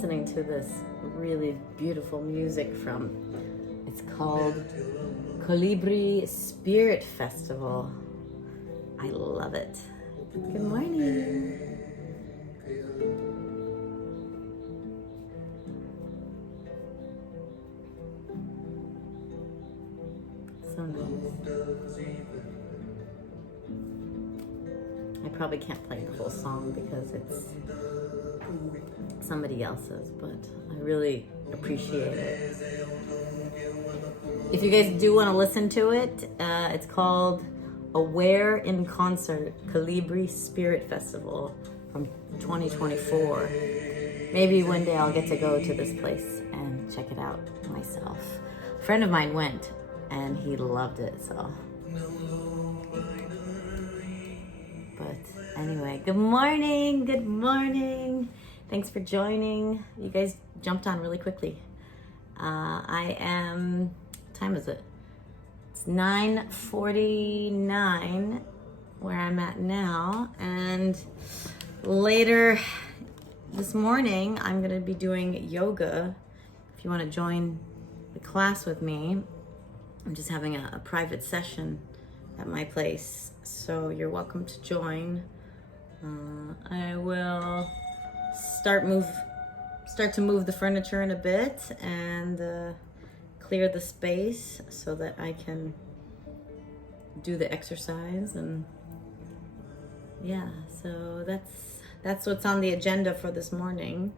listening to this really beautiful music from, it's called Colibri Spirit Festival. I love it. Good morning. So nice. I probably can't play the whole song because it's somebody else's, but I really appreciate it. If you guys do want to listen to it, it's called Aware in Concert Colibri Spirit Festival from 2024. Maybe one day I'll get to go to this place and check it out myself. A friend of mine went and he loved it, so. But anyway, good morning, good morning. Thanks for joining. You guys jumped on really quickly. What time is it? It's 9:49 where I'm at now. And later this morning, I'm gonna be doing yoga. If you wanna join the class with me, I'm just having a private session at my place. So you're welcome to join. I will start to move the furniture in a bit and clear the space so that I can do the exercise. And yeah, so that's what's on the agenda for this morning.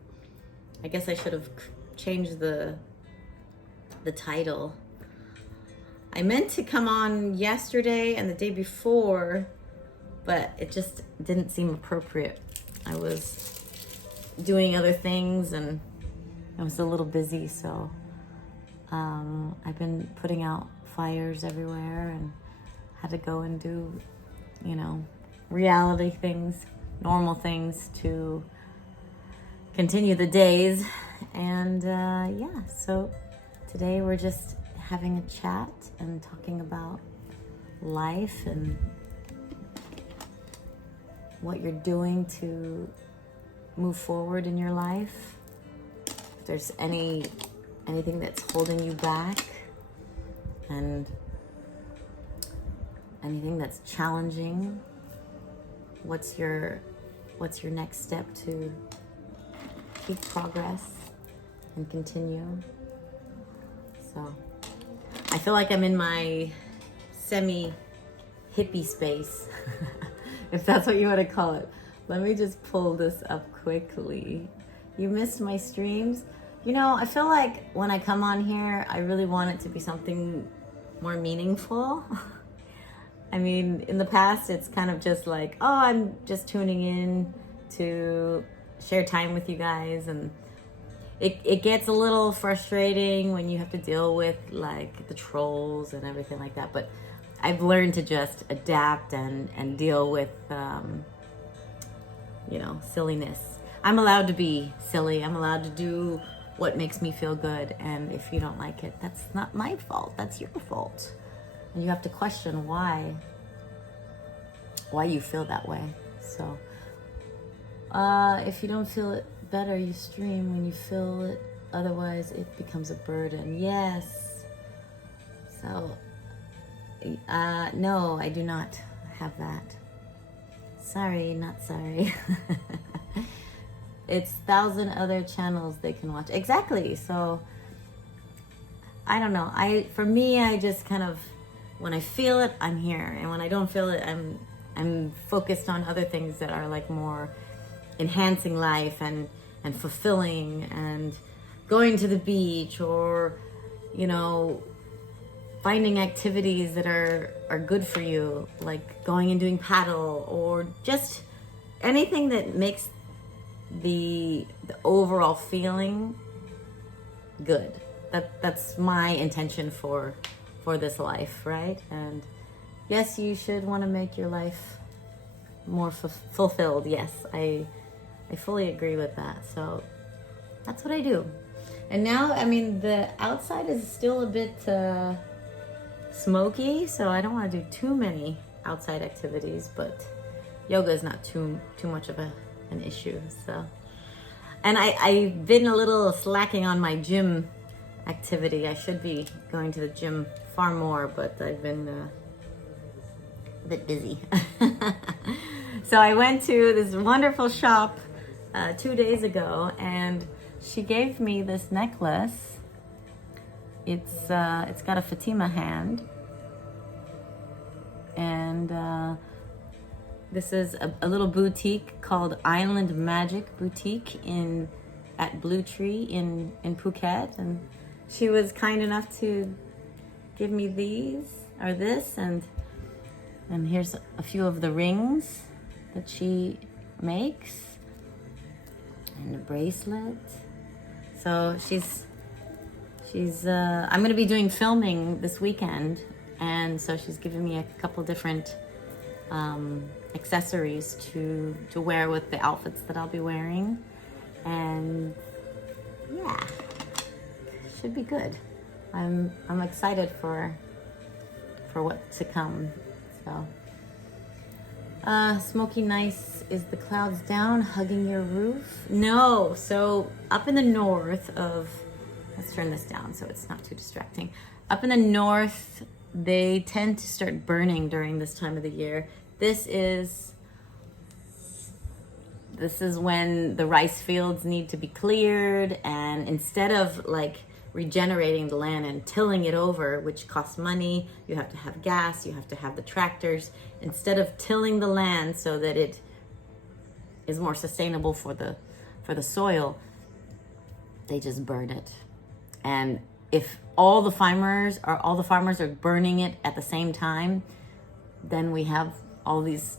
I guess I should have changed the title. I meant to come on yesterday and the day before, but it just didn't seem appropriate. I was doing other things and I was a little busy, so I've been putting out fires everywhere and had to go and do, reality things, normal things to continue the days. And so today we're just having a chat and talking about life and what you're doing to move forward in your life. If there's anything that's holding you back and anything that's challenging, what's your next step to keep progress and continue? So I feel like I'm in my semi-hippie space, if that's what you want to call it. Let me just pull this up quickly. You missed my streams? I feel like when I come on here, I really want it to be something more meaningful. I mean, in the past, it's kind of just like, oh, I'm just tuning in to share time with you guys. And it gets a little frustrating when you have to deal with like the trolls and everything like that. But I've learned to just adapt and deal with, silliness. I'm allowed to be silly. I'm allowed to do what makes me feel good. And if you don't like it, that's not my fault. That's your fault. And you have to question why you feel that way. So if you don't feel it better, you stream when you feel it. Otherwise, it becomes a burden. Yes. So, no, I do not have that. Sorry, not sorry. It's 1,000 other channels they can watch. Exactly. So, I don't know. For me, I just kind of, when I feel it, I'm here. And when I don't feel it, I'm focused on other things that are like more enhancing life and fulfilling, and going to the beach, or finding activities that are good for you, like going and doing paddle, or just anything that makes the overall feeling good. That's my intention for this life, right? And yes, you should want to make your life more fulfilled. Yes, I fully agree with that. So that's what I do. And now, I mean, the outside is still a bit smoky, so I don't want to do too many outside activities, but yoga is not too much of an issue. So And I've been a little slacking on my gym activity. I should be going to the gym far more, but I've been a bit busy. So I went to this wonderful shop 2 days ago, and she gave me this necklace. It's got a Fatima hand, and this is a little boutique called Island Magic Boutique at Blue Tree in Phuket, and she was kind enough to give me this, and here's a few of the rings that she makes, and a bracelet. So she's I'm gonna be doing filming this weekend, and so she's given me a couple different accessories to wear with the outfits that I'll be wearing, and yeah, should be good. I'm excited for what to come. So smoky nice. Is the clouds down hugging your roof? No. So up in the north of, let's turn this down so it's not too distracting. Up in the north, they tend to start burning during this time of the year. This is when the rice fields need to be cleared, and instead of like regenerating the land and tilling it over, which costs money, you have to have gas, you have to have the tractors. Instead of tilling the land so that it is more sustainable for the soil, they just burn it. And if all the farmers are burning it at the same time, then we have all these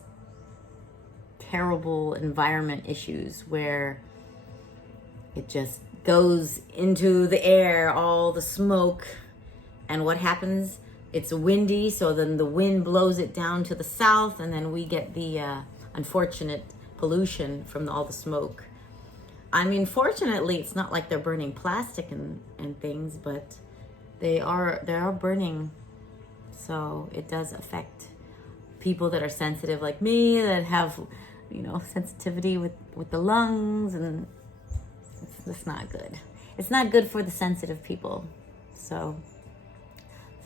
terrible environment issues where it just goes into the air, all the smoke. And what happens? It's windy, so then the wind blows it down to the south, and then we get the unfortunate pollution from all the smoke. I mean, fortunately, it's not like they're burning plastic and things, but they are burning. So it does affect people that are sensitive like me, that have, sensitivity with the lungs, and it's not good. It's not good for the sensitive people. So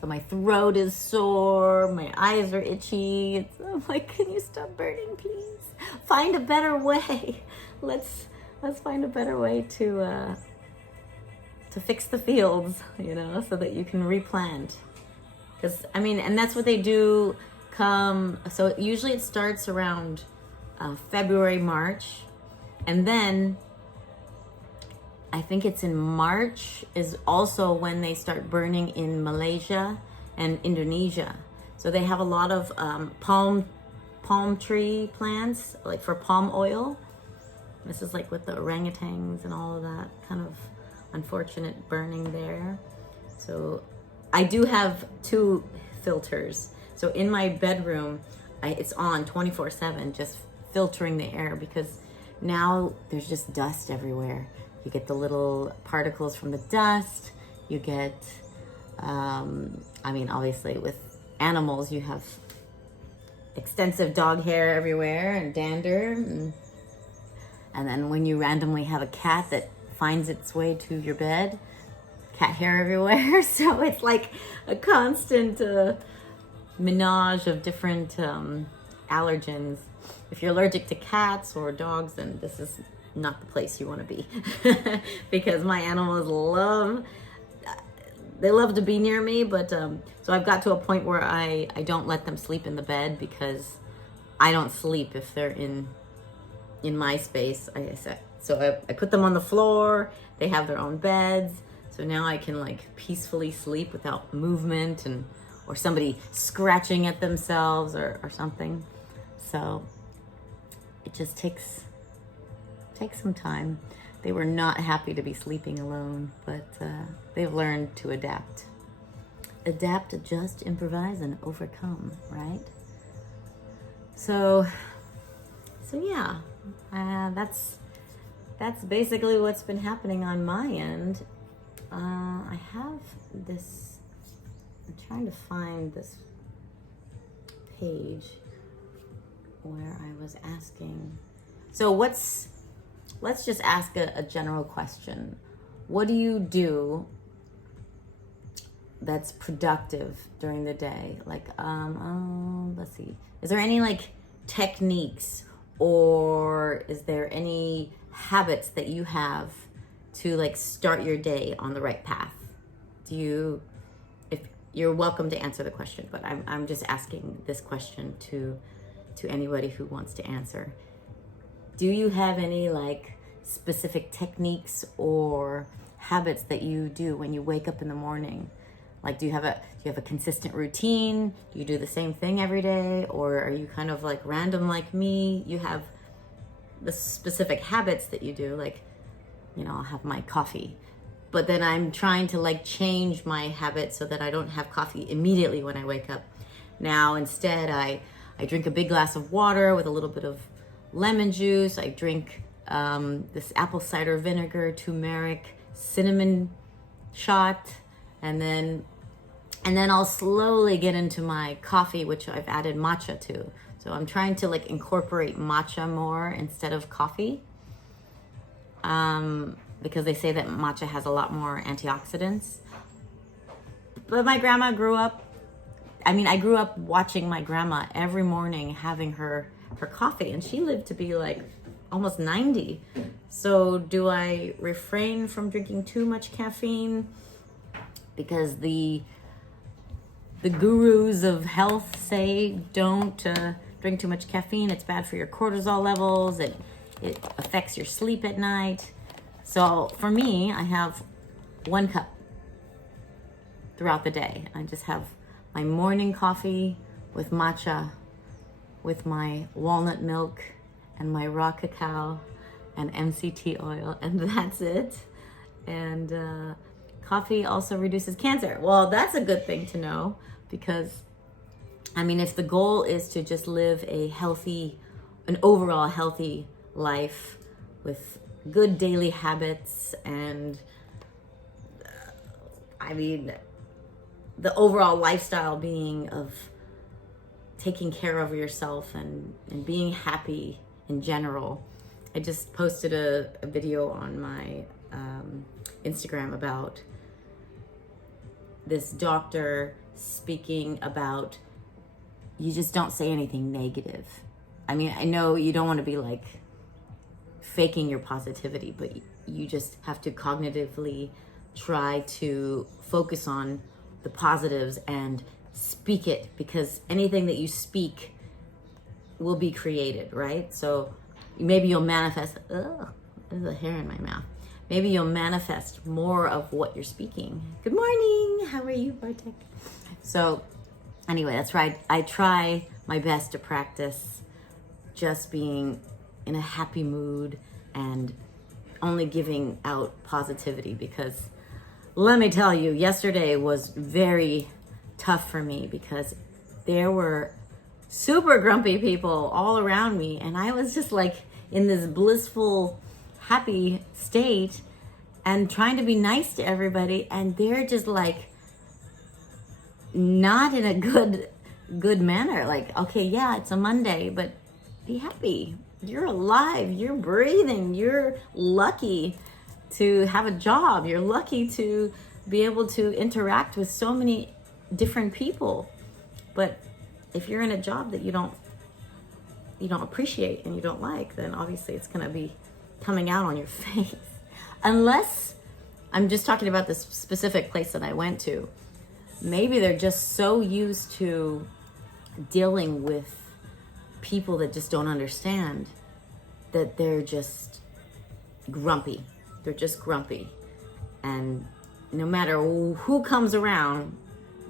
my throat is sore, my eyes are itchy. I'm like, can you stop burning, please? Find a better way. Let's find a better way to fix the fields, so that you can replant. Because and that's what they do. So usually it starts around February, March, and then I think it's in March is also when they start burning in Malaysia and Indonesia. So they have a lot of palm tree plants, like for palm oil. This is like with the orangutans and all of that kind of unfortunate burning there. So I do have 2 filters. So in my bedroom, it's on 24/7, just filtering the air, because now there's just dust everywhere. You get the little particles from the dust. You get, obviously with animals, you have extensive dog hair everywhere and dander. And then when you randomly have a cat that finds its way to your bed, cat hair everywhere. So it's like a constant menage of different allergens. If you're allergic to cats or dogs, then this is not the place you want to be. Because my animals love to be near me, but so I've got to a point where I don't let them sleep in the bed, because I don't sleep if they're in my space. So I put them on the floor. They have their own beds, so now I can like peacefully sleep without movement or somebody scratching at themselves or something. So it just takes some time. They were not happy to be sleeping alone, but they've learned to adapt, adjust, improvise, and overcome, right? So yeah, that's basically what's been happening on my end. I have this, I'm trying to find this page where I was asking. So what's let's just ask a general question. What do you do that's productive during the day? Like, let's see. Is there any like techniques, or is there any habits that you have to like start your day on the right path? If you're welcome to answer the question, but I'm just asking this question to anybody who wants to answer. Do you have any like specific techniques or habits that you do when you wake up in the morning? Like, do you have a consistent routine? Do you do the same thing every day? Or are you kind of like random like me? You have the specific habits that you do, like, I'll have my coffee, but then I'm trying to like change my habit so that I don't have coffee immediately when I wake up. Now, instead, I drink a big glass of water with a little bit of lemon juice. I drink this apple cider vinegar, turmeric, cinnamon shot, and then I'll slowly get into my coffee, which I've added matcha to. So I'm trying to like incorporate matcha more instead of coffee, because they say that matcha has a lot more antioxidants. But my grandma I grew up watching my grandma every morning having her coffee, and she lived to be like almost 90. So do I refrain from drinking too much caffeine? Because the gurus of health say don't drink too much caffeine. It's bad for your cortisol levels. It affects your sleep at night. So for me, I have 1 cup throughout the day. I just have my morning coffee with matcha, with my walnut milk and my raw cacao and MCT oil, and that's it. And coffee also reduces cancer. Well, that's a good thing to know, because if the goal is to just live an overall healthy life with good daily habits, and the overall lifestyle being of taking care of yourself and being happy in general. I just posted a video on my Instagram about this doctor speaking about, you just don't say anything negative. I know you don't want to be like faking your positivity, but you just have to cognitively try to focus on the positives and speak it, because anything that you speak will be created, right? So maybe you'll manifest, there's a hair in my mouth. Maybe you'll manifest more of what you're speaking. Good morning, how are you, Bartek? So anyway, that's right. I try my best to practice just being in a happy mood and only giving out positivity, because let me tell you, yesterday was very tough for me because there were super grumpy people all around me, and I was just like in this blissful, happy state and trying to be nice to everybody, and they're just like not in a good manner. Like, okay, yeah, it's a Monday, but be happy. You're alive, you're breathing, you're lucky to have a job, you're lucky to be able to interact with so many different people. But if you're in a job that you don't appreciate and you don't like, then obviously it's going to be coming out on your face. Unless, I'm just talking about this specific place that I went to, maybe they're just so used to dealing with people that just don't understand, that they're just grumpy. They're just grumpy. And no matter who comes around,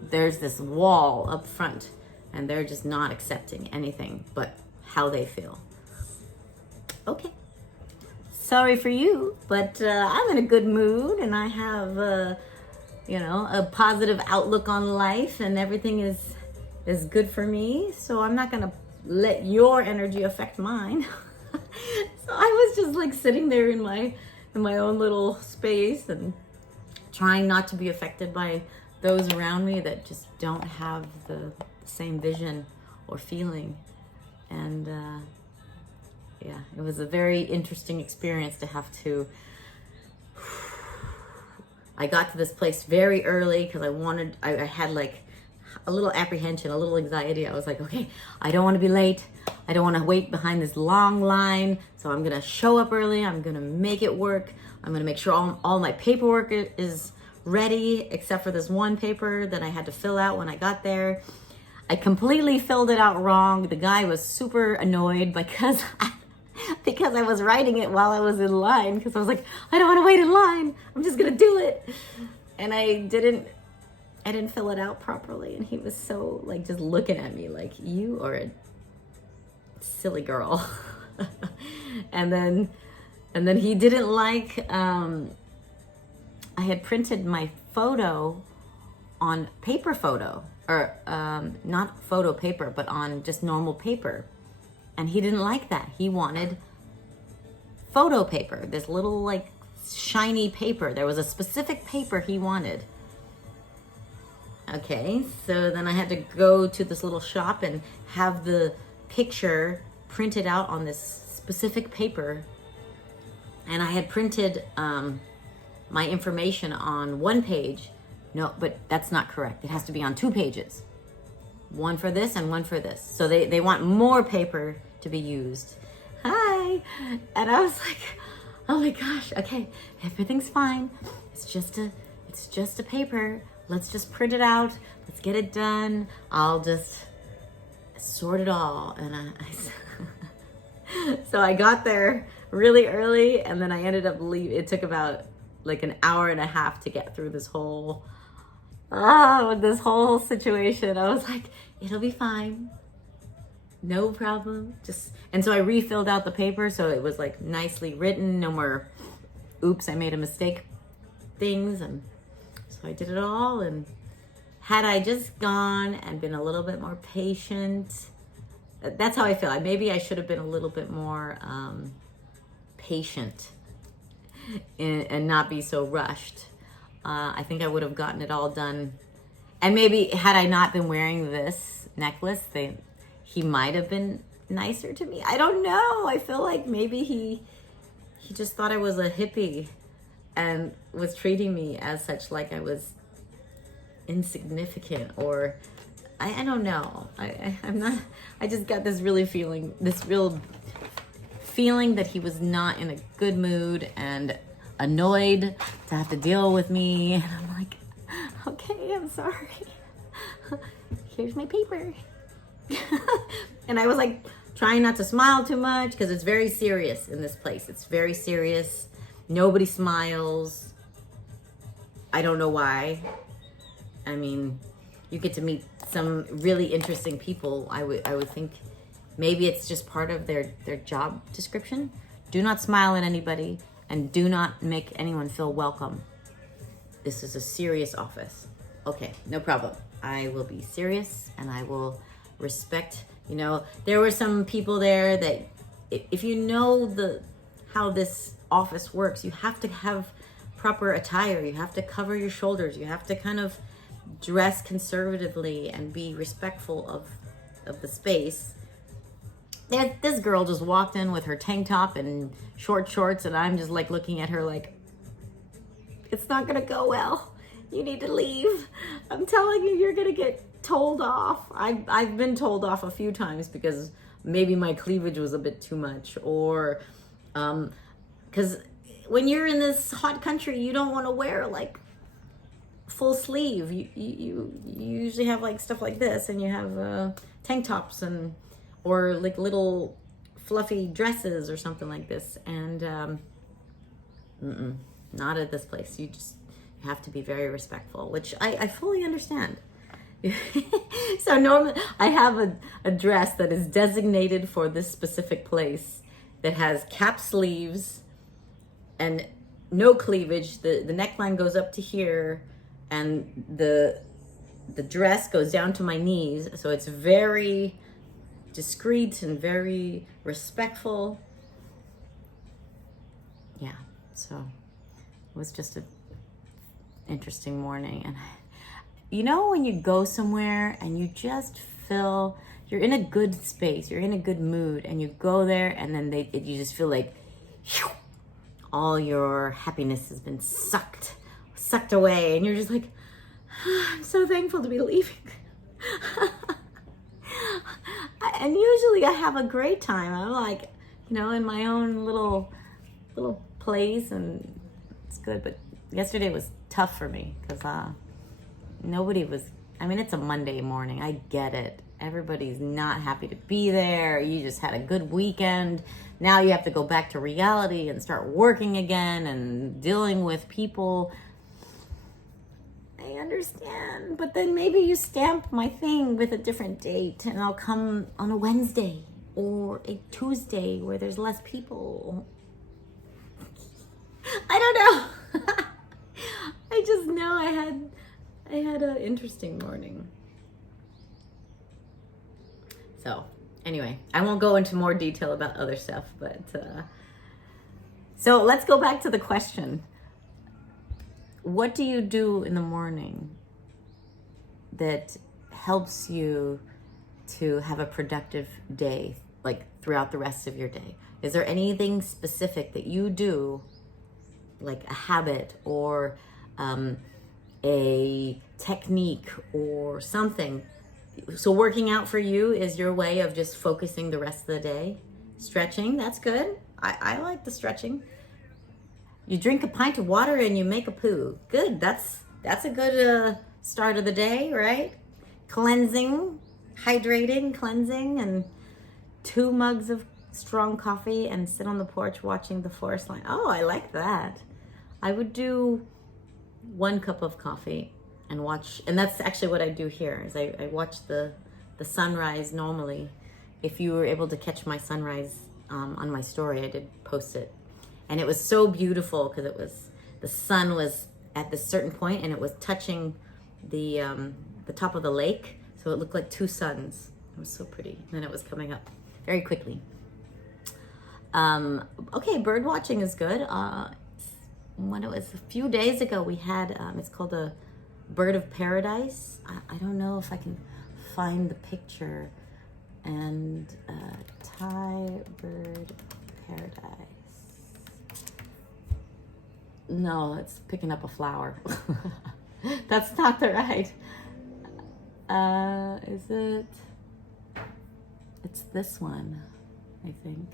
there's this wall up front, and they're just not accepting anything but how they feel. Okay. Sorry for you, but I'm in a good mood, and I have, a positive outlook on life, and everything is good for me. So I'm not gonna let your energy affect mine. So I was just like sitting there in my own little space and trying not to be affected by those around me that just don't have the same vision or feeling. And Yeah, it was a very interesting experience to have to. I got to this place very early because I had like a little apprehension, a little anxiety. I was like, okay, I don't want to be late. I don't want to wait behind this long line. So I'm going to show up early. I'm going to make it work. I'm going to make sure all my paperwork is ready, except for this one paper that I had to fill out when I got there. I completely filled it out wrong. The guy was super annoyed because I was writing it while I was in line, because I was like, I don't want to wait in line. I'm just going to do it. And I didn't fill it out properly. And he was so like just looking at me like, you are a silly girl. and then he didn't like, I had printed my photo on paper photo, or not photo paper, but on just normal paper. And he didn't like that. He wanted photo paper, this little like shiny paper. There was a specific paper he wanted. Okay, so then I had to go to this little shop and have the picture printed out on this specific paper. And I had printed my information on one page. No, but that's not correct. It has to be on 2 pages. One for this and one for this. So they want more paper to be used. Hi. And I was like, oh my gosh, okay, everything's fine. It's just a paper. Let's just print it out. Let's get it done. I'll just sort it all. And so I got there really early, and then I ended up leaving. It took about like an hour and a half to get through this whole situation. I was like, it'll be fine. No problem. And so I refilled out the paper, so it was like nicely written. No more, oops, I made a mistake things. And so I did it all. And had I just gone and been a little bit more patient, that's how I feel. Maybe I should have been a little bit more patient and not be so rushed. I think I would have gotten it all done. And maybe had I not been wearing this necklace, he might have been nicer to me. I don't know. I feel like maybe he just thought I was a hippie and was treating me as such, like I was insignificant, or I don't know. I'm not. I just got this real feeling that he was not in a good mood and annoyed to have to deal with me. And I'm like, okay, I'm sorry. Here's my paper. And I was like trying not to smile too much, because it's very serious in this place. It's very serious. Nobody smiles. I don't know why. I mean, you get to meet some really interesting people. I would think maybe it's just part of their job description. Do not smile at anybody, and do not make anyone feel welcome. This is a serious office. Okay, no problem. I will be serious, and I will respect. There were some people there that, if you know how this office works, you have to have proper attire. You have to cover your shoulders. You have to kind of dress conservatively and be respectful of the space. This girl just walked in with her tank top and short shorts, and I'm just like looking at her like, it's not gonna go well. You need to leave. I'm telling you, you're gonna get told off. I've been told off a few times because maybe my cleavage was a bit too much, or because when you're in this hot country, you don't want to wear like full sleeve. You usually have like stuff like this, and you have tank tops or like little fluffy dresses or something like this. And not at this place. You have to be very respectful, which I fully understand. So normally I have a dress that is designated for this specific place, that has cap sleeves and no cleavage. The neckline goes up to here, and the dress goes down to my knees. So it's very discreet and very respectful. Yeah, so it was just an interesting morning. And when you go somewhere and you just feel you're in a good space, you're in a good mood, and you go there, and then you just feel like whew, all your happiness has been sucked away, and you're just like, I'm so thankful to be leaving. And usually I have a great time. I'm like, in my own little place, and it's good. But yesterday was tough for me because nobody was. I mean, it's a Monday morning. I get it. Everybody's not happy to be there. You just had a good weekend. Now you have to go back to reality and start working again and dealing with people. I understand, but then maybe you stamp my thing with a different date and I'll come on a Wednesday or a Tuesday where there's less people. I don't know. I just know I had an interesting morning. So anyway, I won't go into more detail about other stuff, but so let's go back to the question. What do you do in the morning that helps you to have a productive day, like throughout the rest of your day? Is there anything specific that you do, like a habit or a technique or something? So working out for you is your way of just focusing the rest of the day. Stretching, that's good. I like the stretching. You drink a pint of water and you make a poo. Good, that's a good start of the day, right? Cleansing, hydrating, cleansing, and 2 mugs of strong coffee and sit on the porch watching the forest line. Oh, I like that. I would do 1 cup of coffee and watch, and that's actually what I do here, is I watch the sunrise normally. If you were able to catch my sunrise on my story, I did post it. And it was so beautiful because the sun was at this certain point and it was touching the top of the lake. So it looked like 2 suns. It was so pretty. And then it was coming up very quickly. Okay, bird watching is good. When it was a few days ago, we had, it's called a bird of paradise. I don't know if I can find the picture. And Thai bird paradise. No, it's picking up a flower. That's not the right. Is it? It's this one, I think.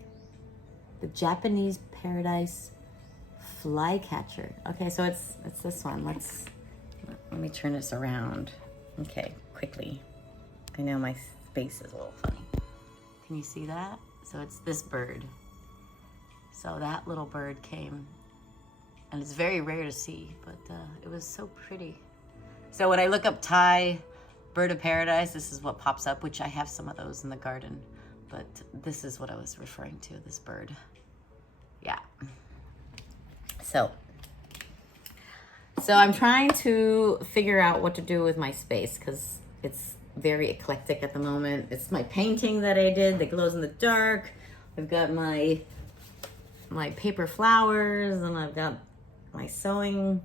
The Japanese paradise flycatcher. Okay, so it's this one. Let me turn this around. Okay, quickly. I know my space is a little funny. Can you see that? So it's this bird. So that little bird came, and it's very rare to see, but it was so pretty. So when I look up Thai bird of paradise, this is what pops up, which I have some of those in the garden, but this is what I was referring to, this bird. Yeah. So I'm trying to figure out what to do with my space because it's very eclectic at the moment. It's my painting that I did that glows in the dark. I've got my paper flowers, and I've got my sewing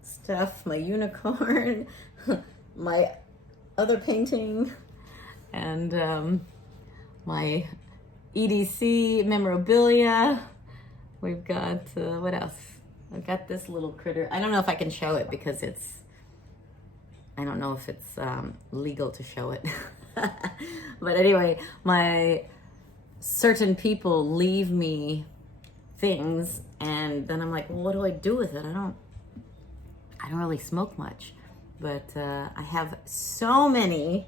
stuff, my unicorn, my other painting, and my EDC memorabilia. We've got, what else? I've got this little critter. I don't know if I can show it because I don't know if it's legal to show it. But anyway, my certain people leave me things, and then I'm like, well, what do I do with it? I don't really smoke much, but I have so many,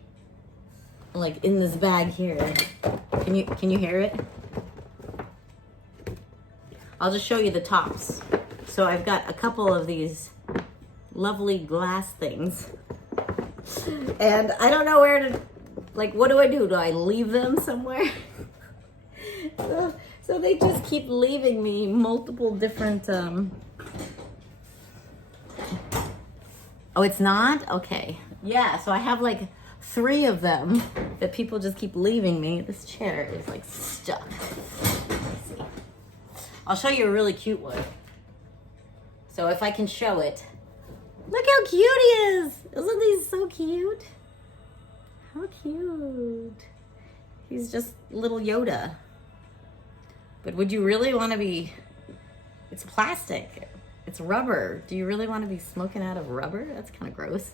like in this bag here. Can you hear it? I'll just show you the tops. So I've got a couple of these lovely glass things, and I don't know where to, like, what do I do? Do I leave them somewhere? So they just keep leaving me multiple different, oh, it's not? Okay. Yeah, so I have like 3 of them that people just keep leaving me. This chair is like stuck. Let me see. I'll show you a really cute one. So if I can show it. Look how cute he is. Isn't he so cute? How cute. He's just little Yoda. But would you really want to be, it's plastic, it's rubber. Do you really want to be smoking out of rubber? That's kind of gross.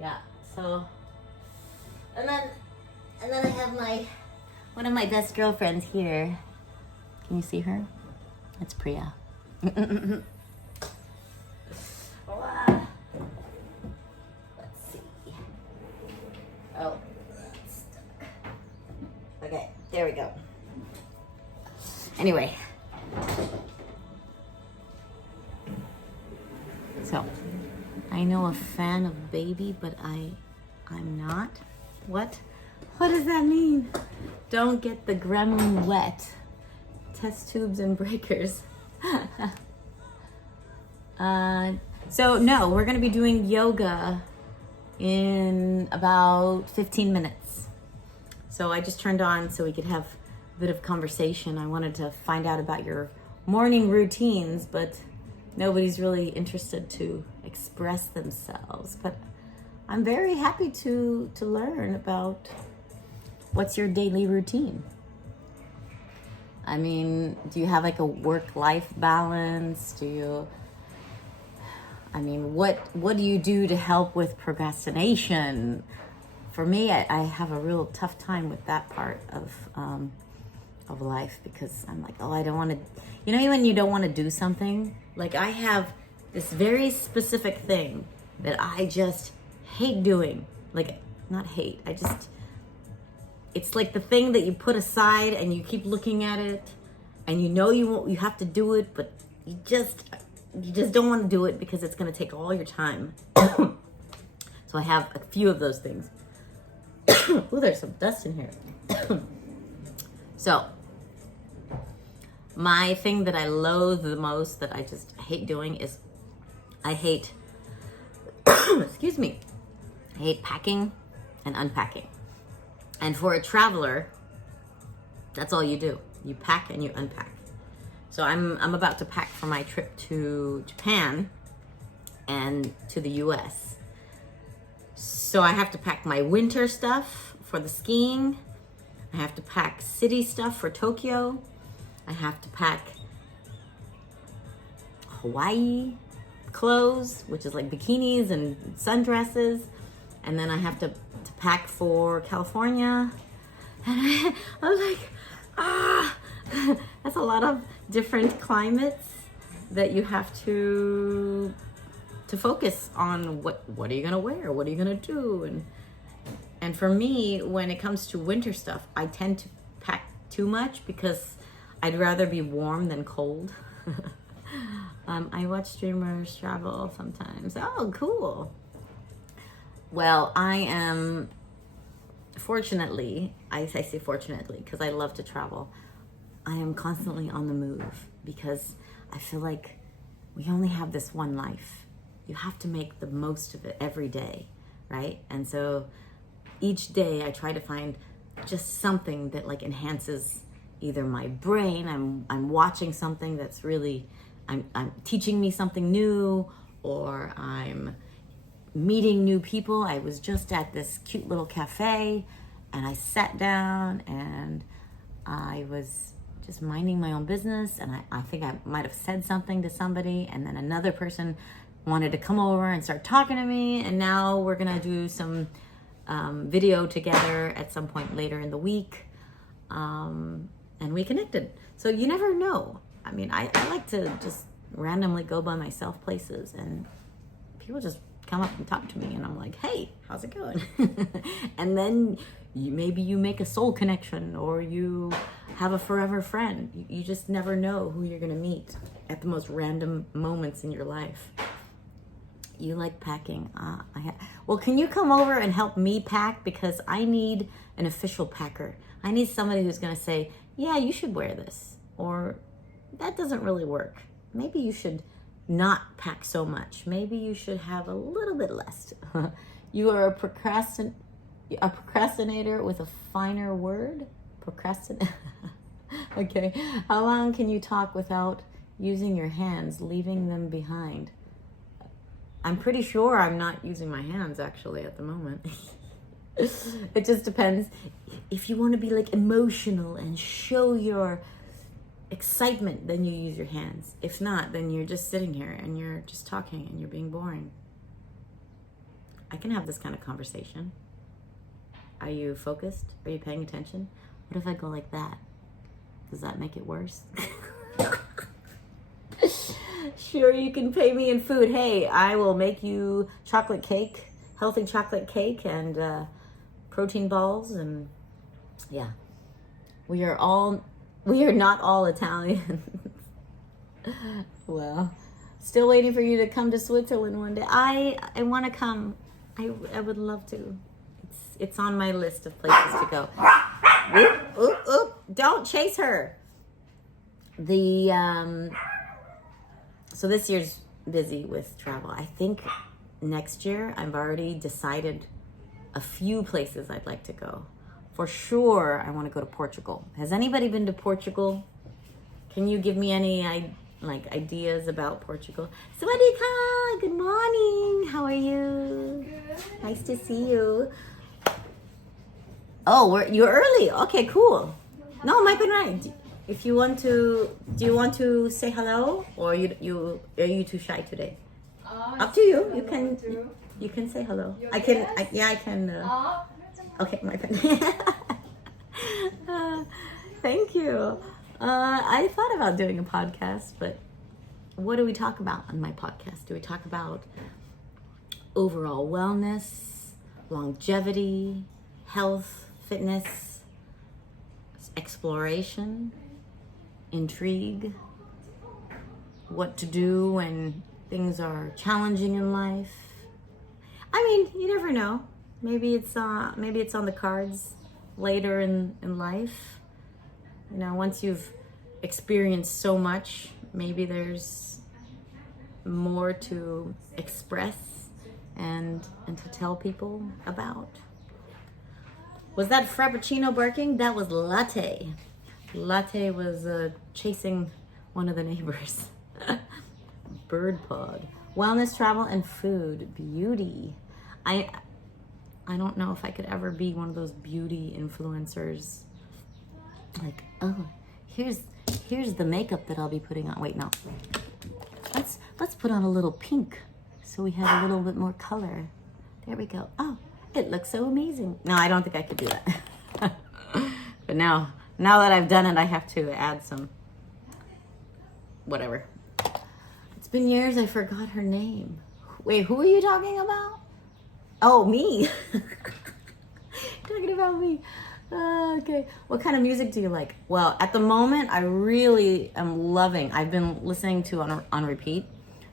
Yeah, so, and then I have one of my best girlfriends here. Can you see her? It's Priya. Let's see. Oh, that's stuck. Okay, there we go. Anyway. So, I know a fan of baby, but I'm not. What? What does that mean? Don't get the gremlin wet. Test tubes and breakers. So no, we're gonna be doing yoga in about 15 minutes. So I just turned on so we could have a bit of conversation. I wanted to find out about your morning routines, but nobody's really interested to express themselves. But I'm very happy to learn about what's your daily routine. I mean, do you have like a work-life balance? What do you do to help with procrastination? For me, I have a real tough time with that part of life because I'm like, oh, I don't want to, you know, when you don't want to do something, like I have this very specific thing that I just hate doing. Like, not hate, it's like the thing that you put aside and you keep looking at it and you know you have to do it, but you just don't want to do it because it's going to take all your time. So I have a few of those things. Oh, there's some dust in here. So my thing that I loathe the most, that I just hate doing, is I hate excuse me, I hate packing and unpacking. And for a traveler, that's all you do. You pack and you unpack. So I'm about to pack for my trip to Japan and to the US. So I have to pack my winter stuff for the skiing. I have to pack city stuff for Tokyo. I have to pack Hawaii clothes, which is like bikinis and sundresses. And then I have to pack for California. And I was like, that's a lot of different climates that you have to focus on. What are you gonna wear? What are you gonna do? And for me, when it comes to winter stuff, I tend to pack too much because I'd rather be warm than cold. I watch streamers travel sometimes. Oh, cool. Well, I am, fortunately, I say fortunately because I love to travel, I am constantly on the move because I feel like we only have this one life. You have to make the most of it every day, right? And so each day I try to find just something that like enhances either my brain, I'm watching something that's really, I'm teaching me something new, or I'm meeting new people. I was just at this cute little cafe and I sat down and I was just minding my own business, and I think I might have said something to somebody, and then another person wanted to come over and start talking to me, and now we're gonna do some video together at some point later in the week, and we connected. So you never know. I mean, I like to just randomly go by myself places and people just come up and talk to me, and I'm like, hey, how's it going? And then maybe you make a soul connection, or you have a forever friend. You just never know who you're gonna meet at the most random moments in your life. You like packing? Well, can you come over and help me pack? Because I need an official packer. I need somebody who's gonna say, yeah, you should wear this, or that doesn't really work. Maybe you should not pack so much. Maybe you should have a little bit less. You are a procrastinator with a finer word. Okay. How long can you talk without using your hands, leaving them behind? I'm pretty sure I'm not using my hands actually at the moment. It just depends. If you want to be like emotional and show your excitement, then you use your hands. If not, then you're just sitting here and you're just talking and you're being boring. I can have this kind of conversation. Are you focused? Are you paying attention? What if I go like that? Does that make it worse? Sure, you can pay me in food. Hey, I will make you chocolate cake, healthy chocolate cake, and protein balls, and yeah. We are not all Italian. Well, still waiting for you to come to Switzerland one day. I want to come. I would love to. It's on my list of places to go. Oop, oop, oop. Don't chase her. So this year's busy with travel. I think next year I've already decided a few places I'd like to go. For sure, I want to go to Portugal. Has anybody been to Portugal? Can you give me any ideas about Portugal? Sawadee, good morning. How are you? Good. Nice to see you. Oh, you're early. Okay, cool. No, my good night. If you want to, do you want to say hello, or are you too shy today? Up to you. You can say hello. I can. I can. Okay, my friend. Thank you. I thought about doing a podcast, but what do we talk about on my podcast? Do we talk about overall wellness, longevity, health, fitness, exploration, intrigue, what to do when things are challenging in life? I mean, you never know. Maybe it's on the cards later in life. You know, once you've experienced so much, maybe there's more to express and to tell people about. Was that Frappuccino barking? That was Latte. Latte was chasing one of the neighbors. Bird pod. Wellness, travel, and food. Beauty. I don't know if I could ever be one of those beauty influencers. Like, oh, here's the makeup that I'll be putting on. Wait, no. Let's put on a little pink so we have a little bit more color. There we go. Oh, it looks so amazing. No, I don't think I could do that. But now that I've done it, I have to add some whatever. It's been years, I forgot her name. Wait, who are you talking about? Oh, me. Talking about me. Okay. What kind of music do you like? Well, at the moment, I really am loving. I've been listening to on repeat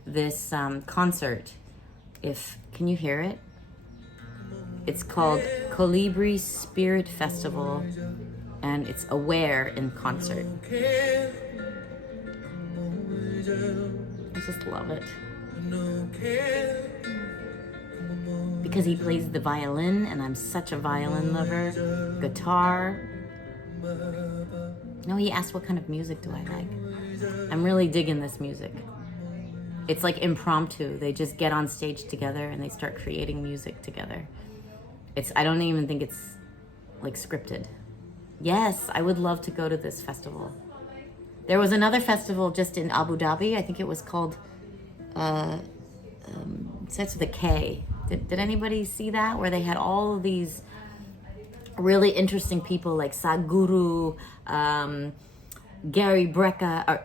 this concert. Can you hear it? It's called Colibri Spirit Festival, and it's Aware in concert. I just love it. Because he plays the violin, and I'm such a violin lover. Guitar. No, he asked what kind of music do I like. I'm really digging this music. It's like impromptu. They just get on stage together and they start creating music together. I don't even think it's like scripted. Yes, I would love to go to this festival. There was another festival just in Abu Dhabi. I think it was called starts with a K. Did anybody see that? Where they had all of these really interesting people like Sadhguru, Gary Brecka, or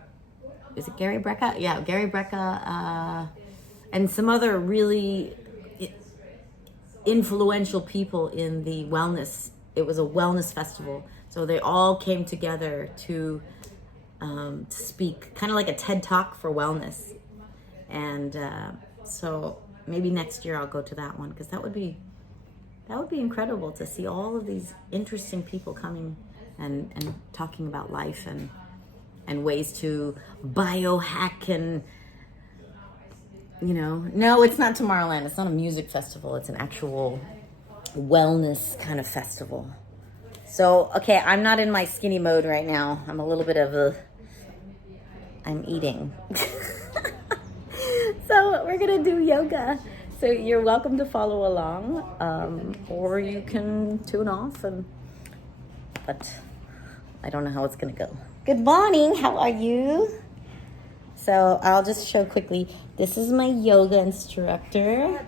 is it Gary Brecka? Yeah, Gary Brecka, and some other really influential people in the wellness. It was a wellness festival. So they all came together to speak, kind of like a TED Talk for wellness. And so maybe next year I'll go to that one, because that would be incredible to see all of these interesting people coming and talking about life and ways to biohack and, you know. No, it's not Tomorrowland. It's not a music festival. It's an actual wellness kind of festival. So, okay, I'm not in my skinny mode right now. I'm a little bit of I'm eating. So So we're gonna do yoga. So you're welcome to follow along, or you can tune off. But I don't know how it's gonna go. Good morning. How are you? So I'll just show quickly. This is my yoga instructor.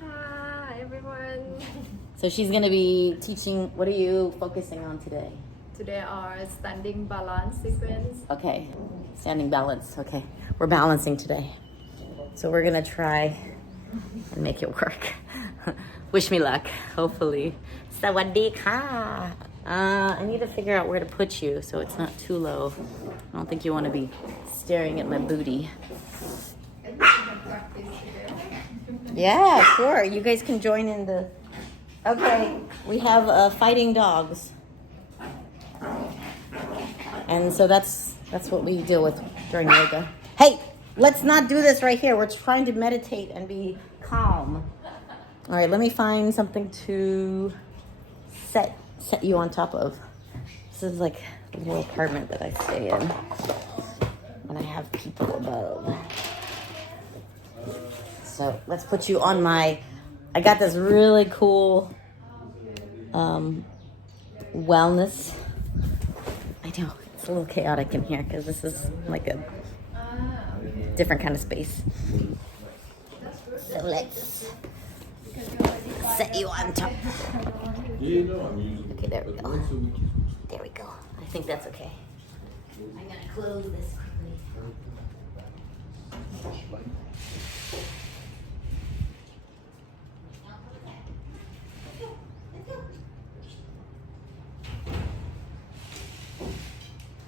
Hi, everyone. So she's gonna be teaching. What are you focusing on today? Today our standing balance sequence. Okay, standing balance. Okay, we're balancing today. So we're gonna try and make it work. Wish me luck, hopefully. Sawadee ka. I need to figure out where to put you so it's not too low. I don't think you want to be staring at my booty. Yeah, sure. You guys can join in the... Okay, we have fighting dogs. And so that's what we deal with during yoga. Hey, let's not do this right here. We're trying to meditate and be calm. All right, let me find something to set you on top of. This is like the little apartment that I stay in. And I have people above. So let's put you on my... I got this really cool wellness... I know, it's a little chaotic in here because this is like a different kind of space. So let's set you on top. Okay, there we go. There we go. I think that's okay. I'm gonna close this quickly.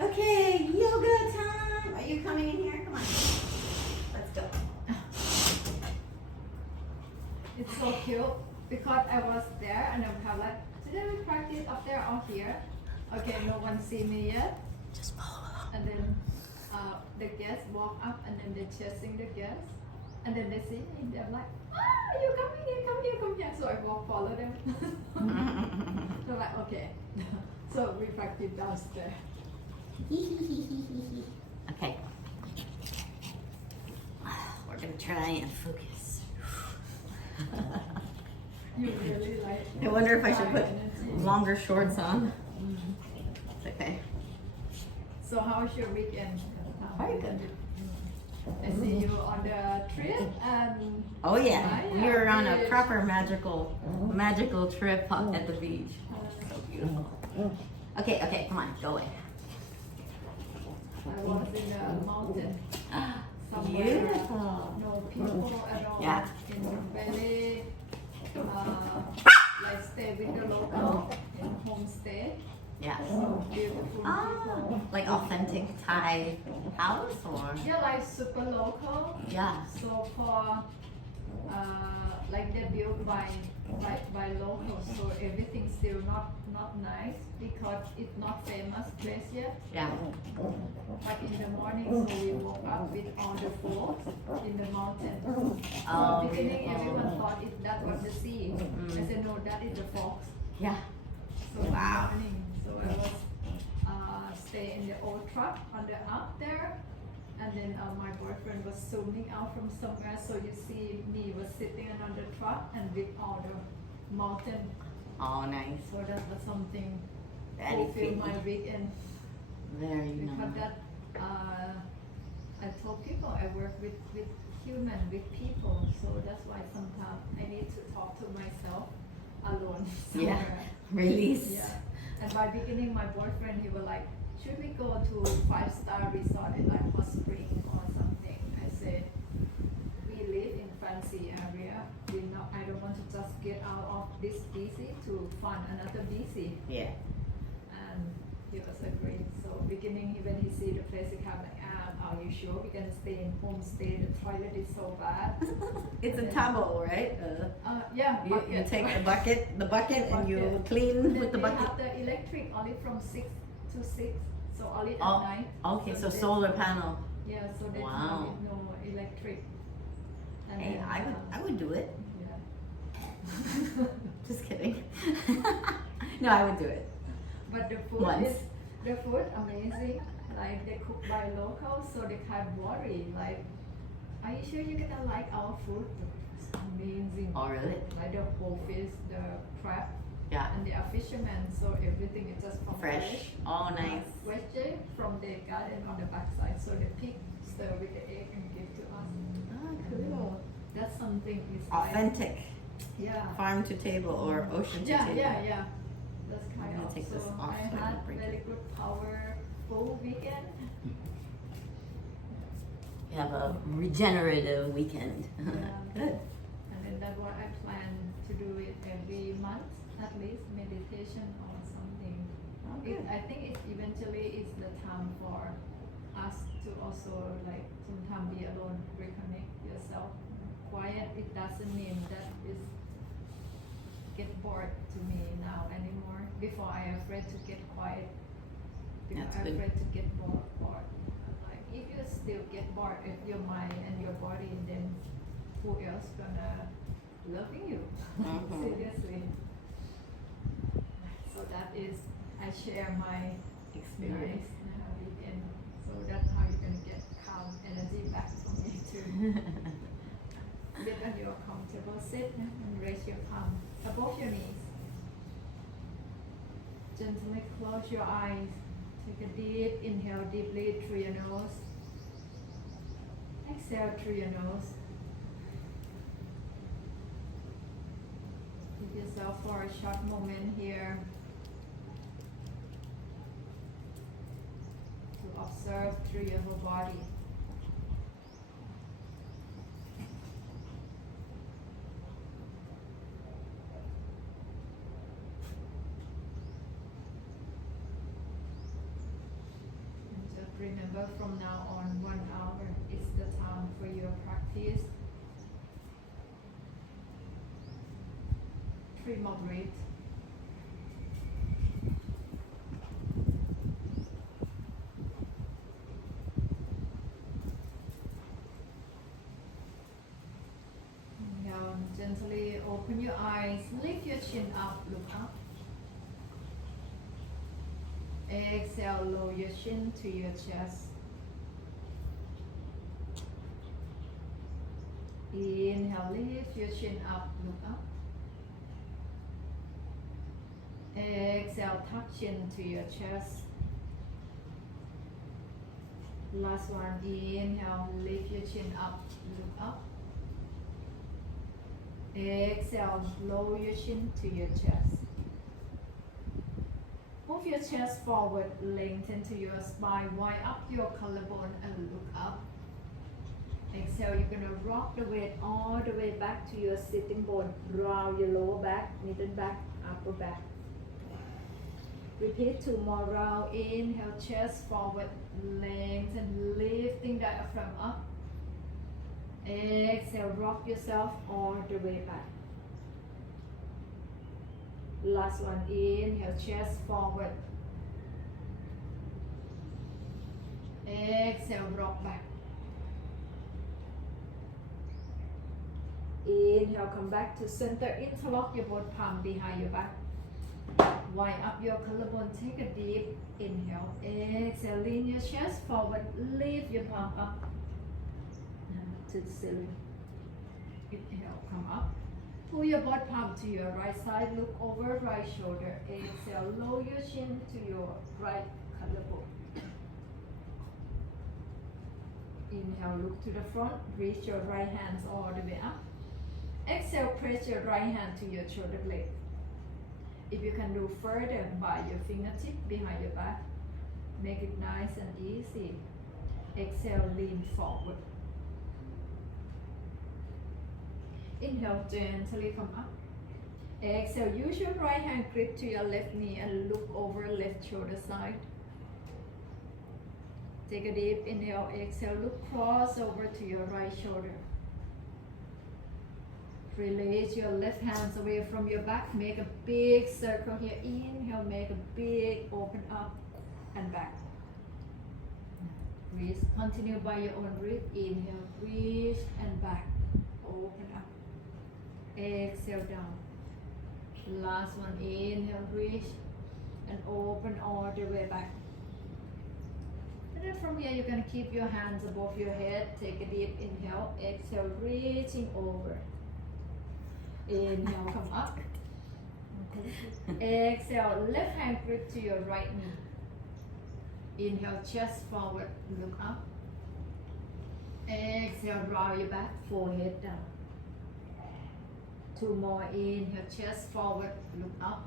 Okay, yoga time. Are you coming in here? Come on. Let's go. It's so cute because I was there and I'm like, today we practice up there or here. Okay, no one see me yet. Just follow along. And then the guests walk up and then they're chasing the guests. And then they see me, they're like, you come here, come here, come here. So I walk, follow them. So like, okay. So we practice downstairs. Okay. We're gonna try and focus. You really like. I wonder if I should put longer shorts on. It's okay. So how was your weekend? Very good. I see you on the trip and Oh yeah, we were on a proper magical trip at the beach. So beautiful. Okay, come on, go away. I was in a mountain somewhere. Beautiful. No people at all. Yeah. In very like stay with the local in homestay. Yeah. So beautiful people. Like authentic Thai house or? Yeah, like super local. Yeah. So for like they built by locals, so everything's still not nice because it's not famous place yet. Yeah. But in the morning, so we woke up with all the folks in the mountain. Oh, Beginning, beautiful. everyone thought that was the sea. I said no, that is the fox. Yeah. So in the morning, so I was stay in the old truck on the up there. And then my boyfriend was zooming out from somewhere, so you see me was sitting on the truck and with all the mountain. Oh, nice. So that was something Very fulfill my pretty. weekend. Very Because nice. that I told people I work with human, with people, so that's why sometimes I need to talk to myself alone Yeah. somewhere. Release. Yeah. And by beginning, my boyfriend, he was like, should we go to 5-star resort in like Hot Spring or something? I said, we live in fancy area. I don't want to just get out of this busy to find another busy. Yeah. And he was agreed. So beginning, when he see the place, he come like, are you sure we can stay in homestay? The toilet is so bad. It's a And then- table, right? Yeah. You bucket. take the bucket and you Bucket. clean Then with the we bucket. have the electric only from 6 to 6, so only at Oh, night. okay, so they- solar panel. Yeah, so there's Wow. no electric. And Hey, then, I would do it. Yeah. Just kidding. No, I would do it. But the food Once. is amazing. Like they cook by locals, so they can't worry. Like Are you sure you're gonna like our food? It's amazing. Oh, really? Like the whole fish, the crab, Yeah. and they are fishermen, so everything is just from Fresh. Oh, nice. Fresh from their garden on the backside. So the pig stir with the egg and give to us. Oh, cool. That's something is Authentic. Yeah. Farm to table or ocean to table. Yeah. That's kind I'm gonna of. take this so off I so I had don't break very it. good powerful weekend. You have a regenerative weekend. Yeah. Good. And then that's what I plan to do it every month, at least meditation or something. Okay. I think it's eventually it's the time for us to also like sometimes be alone, reconnect yourself. Quiet, it doesn't mean that it's get bored to me now anymore. Before I afraid to get quiet. Because That's I'm good. afraid to get bored. Like if you still get bored with your mind and your body, then who else gonna loving you? Mhm. Seriously. So that is I share my Experience. nice weekend. So that's how you can get calm energy back from me too. Get on your comfortable sit and raise your palm above your knees. Gently close your eyes. Take a deep inhale deeply through your nose. Exhale through your nose. Give yourself for a short moment here to observe through your whole body. Remember from now on 1 hour is the time for your practice. 3 more breaths. Now gently open your eyes, lift your chin up, look up. Exhale, lower your chin to your chest. Inhale, lift your chin up, look up. Exhale, tuck chin to your chest. Last one, inhale, lift your chin up, look up. Exhale, lower your chin to your chest. Move your chest forward, lengthen to your spine, wide up your collarbone and look up. Exhale, you're going to rock the weight all the way back to your sitting bone. Round your lower back, middle back, upper back. Repeat 2 more rounds. Inhale, chest forward, lengthen, lifting diaphragm up. Exhale, rock yourself all the way back. Last one, inhale, chest forward. Exhale, rock back. Inhale, come back to center, interlock your both palm behind your back. Wind up your collarbone, take a deep inhale. Exhale, lean your chest forward, lift your palm up to the ceiling. Inhale, come up. Pull your both palm to your right side, look over right shoulder. Exhale, lower your chin to your right collarbone. Inhale, look to the front, reach your right hands all the way up. Exhale, press your right hand to your shoulder blade. If you can do further by your fingertip behind your back, make it nice and easy. Exhale, lean forward. Inhale, gently come up. Exhale, use your right hand grip to your left knee and look over left shoulder side. Take a deep inhale, exhale, look cross over to your right shoulder. Release your left hands away from your back, make a big circle here. Inhale, make a big open up and back. Breathe, continue by your own breath. Inhale, breathe and back, open up. Exhale down. Last one, inhale, breathe and open all the way back. And then from here, you're going to keep your hands above your head. Take a deep inhale. Exhale, reaching over. Inhale, come up. Exhale, left hand grip to your right knee. Inhale, chest forward, look up. Exhale, roll your back, forehead down. 2 more. Inhale, chest forward, look up.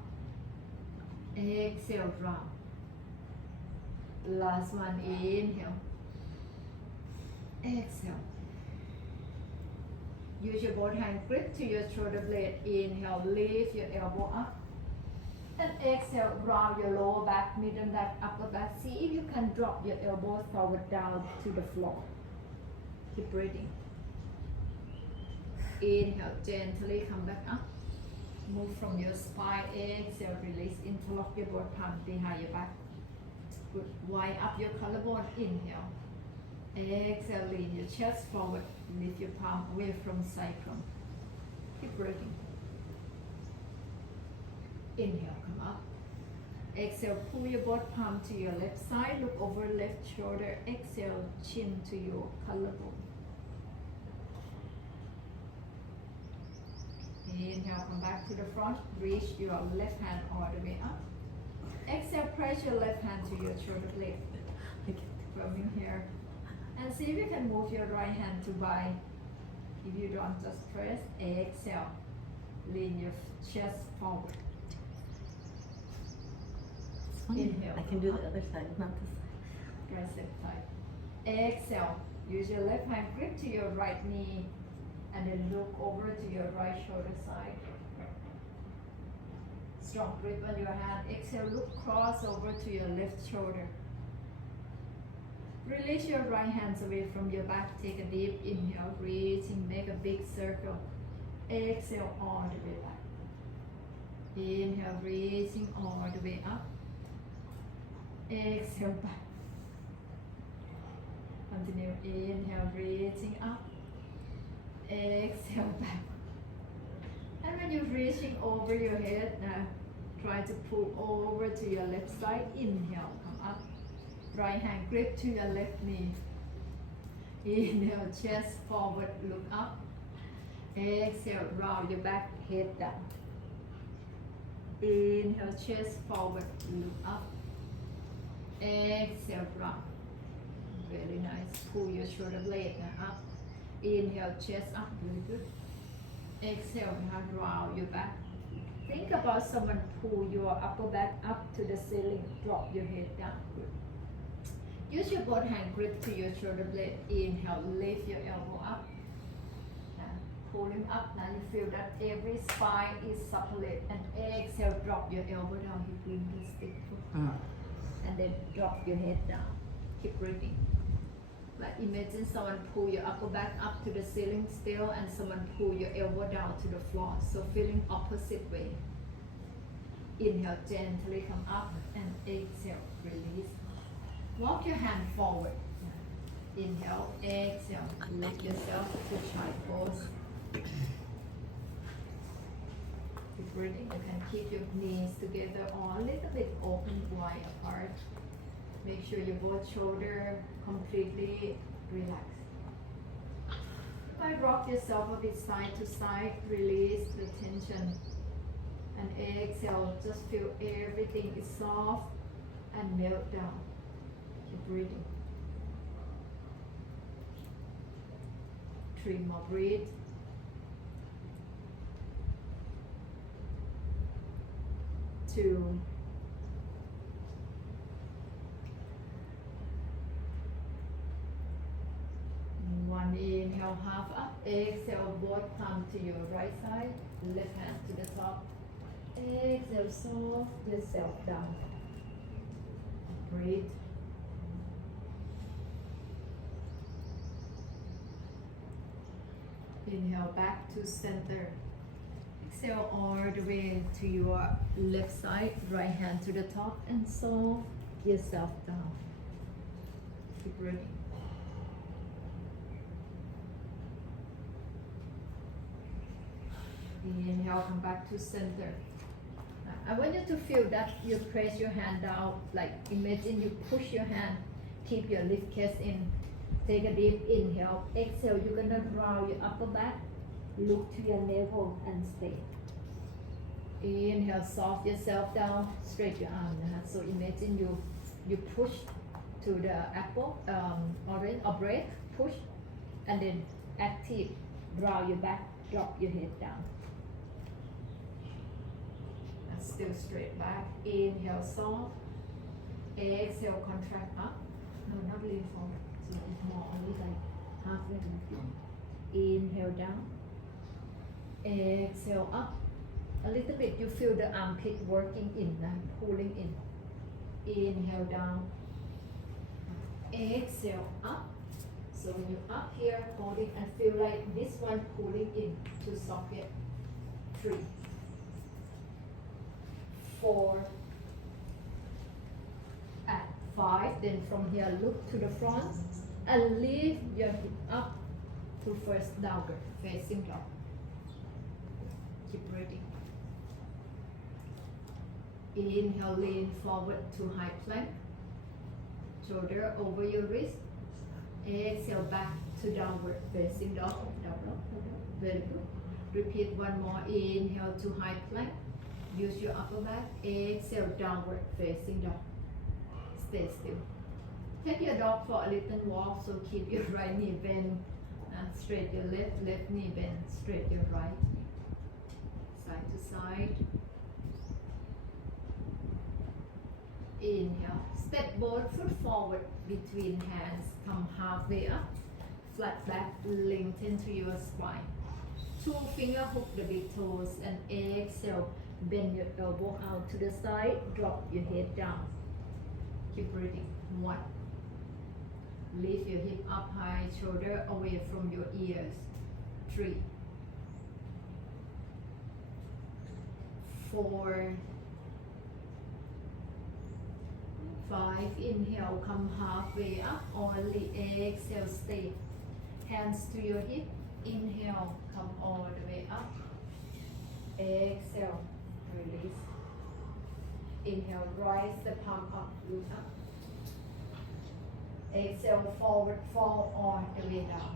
Exhale, round. Last one. Inhale. Exhale. Use your both hand grip to your shoulder blade. Inhale, lift your elbow up. And exhale, round your lower back, middle back, upper back. See if you can drop your elbows forward down to the floor. Keep breathing. Inhale, gently come back up. Move from your spine. Exhale, release. Interlock your both palms behind your back. Good. Wide up your collarbone. Inhale. Exhale, lean your chest forward. Lift your palm away from sacrum. Keep breathing. Inhale, come up. Exhale, pull your both palm to your left side. Look over left shoulder. Exhale, chin to your collarbone. Inhale, come back to the front. Reach your left hand all the way up. Exhale, press your left hand to your shoulder blade. From in here. And see if you can move your right hand to by. If you don't, just press. Exhale. Lean your chest forward. It's funny. Inhale. I can do the other side, not this side. Tricep tight. Exhale. Use your left hand grip to your right knee. And then look over to your right shoulder side. Strong grip on your hand. Exhale, look cross over to your left shoulder. Release your right hands away from your back. Take a deep inhale, reaching, make a big circle. Exhale, all the way back. Inhale, reaching all the way up. Exhale, back. Continue. Inhale, reaching up. Exhale, back. And when you're reaching over your head, now try to pull over to your left side. Inhale, come up. Right hand grip to your left knee. Inhale, chest forward, look up. Exhale, round your back, head down. Inhale, chest forward, look up. Exhale, round. Very nice. Pull your shoulder blade now up. Inhale, chest up, really good. Exhale, hand round your back. Think about someone pull your upper back up to the ceiling. Drop your head down. Good. Use your both hand grip to your shoulder blade. Inhale, lift your elbow up. And pulling up. Now you feel that every spine is supple. And exhale, drop your elbow down. You bring the stick foot. And then drop your head down. Keep breathing. Like imagine someone pull your upper back up to the ceiling still, and someone pull your elbow down to the floor. So feeling opposite way. Inhale, gently come up, and exhale, release. Walk your hand forward. Inhale, exhale, lift yourself to child pose. Keep breathing. You can keep your knees together or a little bit open, wide apart. Make sure your both shoulder completely relaxed. If I rock yourself a bit side to side, release the tension. And exhale, just feel everything is soft and melt down. Keep breathing. 3 more breathe. 2. 1. Inhale, half up. Exhale, both palm to your right side. Left hand to the top. Exhale, soft yourself down. Breathe. Inhale, back to center. Exhale all the way to your left side. Right hand to the top and soft yourself down. Keep breathing. Inhale, come back to center. Now, I want you to feel that you press your hand down, like imagine you push your hand Keep your lift chest in. Take a deep inhale. Exhale, you're gonna draw your upper back. Look to your navel and stay. Inhale, soft yourself down. Straight your arm. So imagine you push to the apple, orange or break. Push and then active. Draw your back. Drop your head down. And still straight back. Inhale, soft. Exhale, contract up. No, not lean forward. So it's more only like halfway. Inhale down. Exhale up. A little bit. You feel the armpit working in and pulling in. Inhale down. Exhale up. So when you're up here, holding and feel like this one pulling in to socket. 3, 4, and 5. Then from here, look to the front and lift your hip up to first downward facing dog. Keep breathing. Inhale, lean forward to high plank. Shoulder over your wrist. Exhale, back to downward facing dog. Down dog. Very good. Repeat one more. Inhale to high plank. Use your upper back. Exhale, downward facing dog. Stay still. Take your dog for a little walk. So keep your right knee bent. Straight your left knee bent. Straight your right. Side to side. Inhale. Step both foot forward between hands. Come halfway up. Flat back. Lengthen to your spine. 2 finger hook the big toes and exhale. Bend your elbow out to the side. Drop your head down. Keep breathing. 1. Lift your hip up high. Shoulder away from your ears. 3, 4, 5. Inhale, come halfway up. Only exhale, stay. Hands to your hip. Inhale, come all the way up. Exhale, release. Inhale, rise the palm up, look up. Exhale, forward, fall all the way down.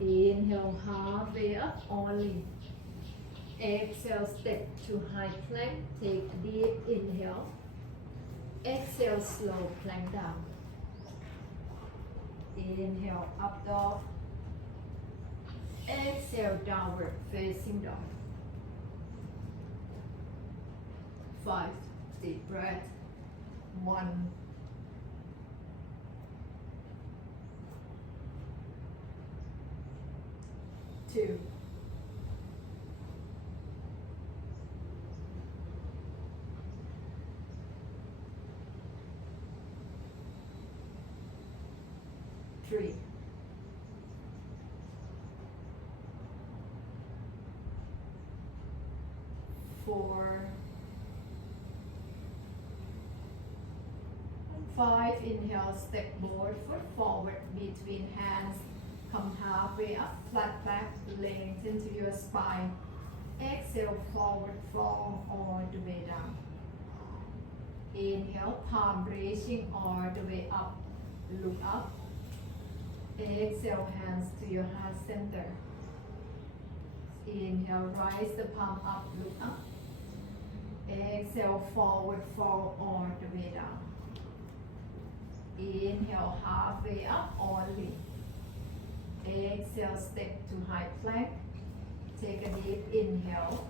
Inhale, halfway up, only. Exhale, step to high plank. Take a deep inhale. Exhale, slow plank down. Inhale, up dog. Exhale, downward facing dog. 5. Deep breath. 1. 2. 3. 4. 5. Inhale, step both foot forward between hands. Come halfway up, flat back, lengthen to your spine. Exhale, forward fall all the way down. Inhale, palm reaching all the way up. Look up. Exhale, hands to your heart center. Inhale, rise the palm up, look up. Exhale, forward fall all the way down. Inhale, halfway up only. Exhale, step to high plank. Take a deep inhale.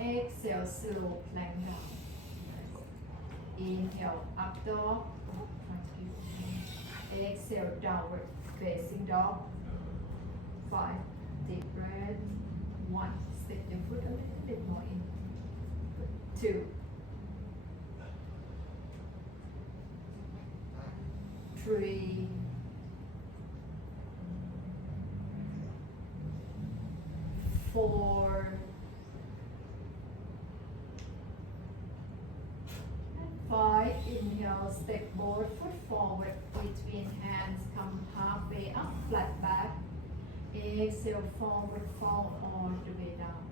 Exhale, slow plank down. Inhale, up dog. Exhale, downward facing dog. 5. Deep breath. 1. Step your foot a little bit more in. 2. 3. 4. 5. Inhale, step both foot forward between hands. Come halfway up, flat back. Exhale, forward fall all the way down.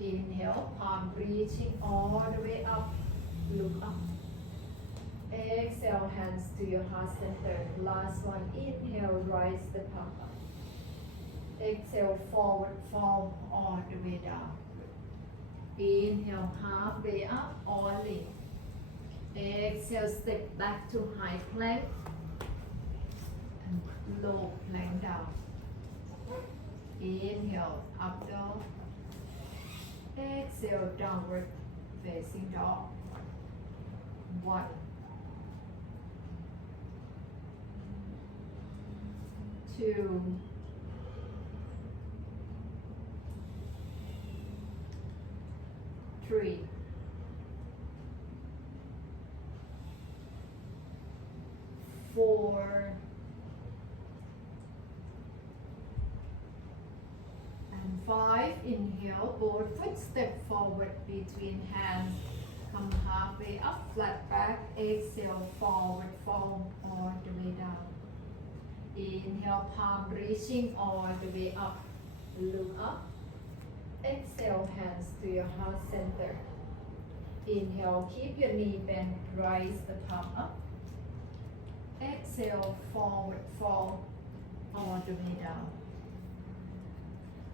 Inhale, palm reaching all the way up. Look up. Exhale, hands to your heart center. Last one, inhale, rise the palm up. Exhale, forward fold all the way down. Inhale, halfway up, all in. Exhale, step back to high plank and low plank down. Inhale, up dog. Exhale, downward facing dog. 1, 2, 3, 4, and 5. Inhale, both foot step forward between hands. Come halfway up, flat back. Exhale, forward fold all the way down. Inhale, palm reaching all the way up. Look up. Exhale, hands to your heart center. Inhale, keep your knee bent, rise the palm up. Exhale, forward fold all the way down.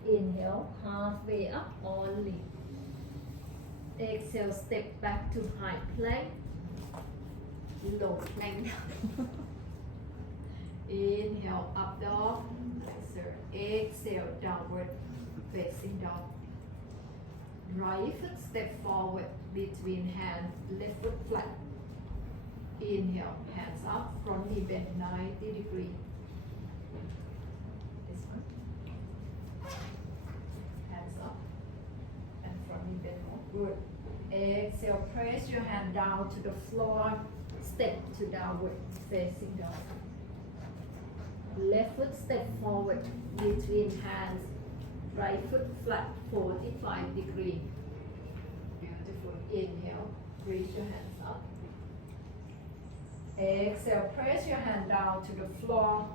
Inhale, halfway up, only. Exhale, step back to high plank. Low plank down. Inhale, up dog. Exhale, downward facing dog. Right foot step forward between hands, left foot flat. Inhale, hands up, front knee bend 90 degrees. This one. Hands up and front knee bend more. Good. Exhale, press your hand down to the floor, step to downward facing dog. Left foot step forward between hands, right foot flat 45 degrees. Beautiful. Inhale, reach your hands up. Exhale, press your hand down to the floor,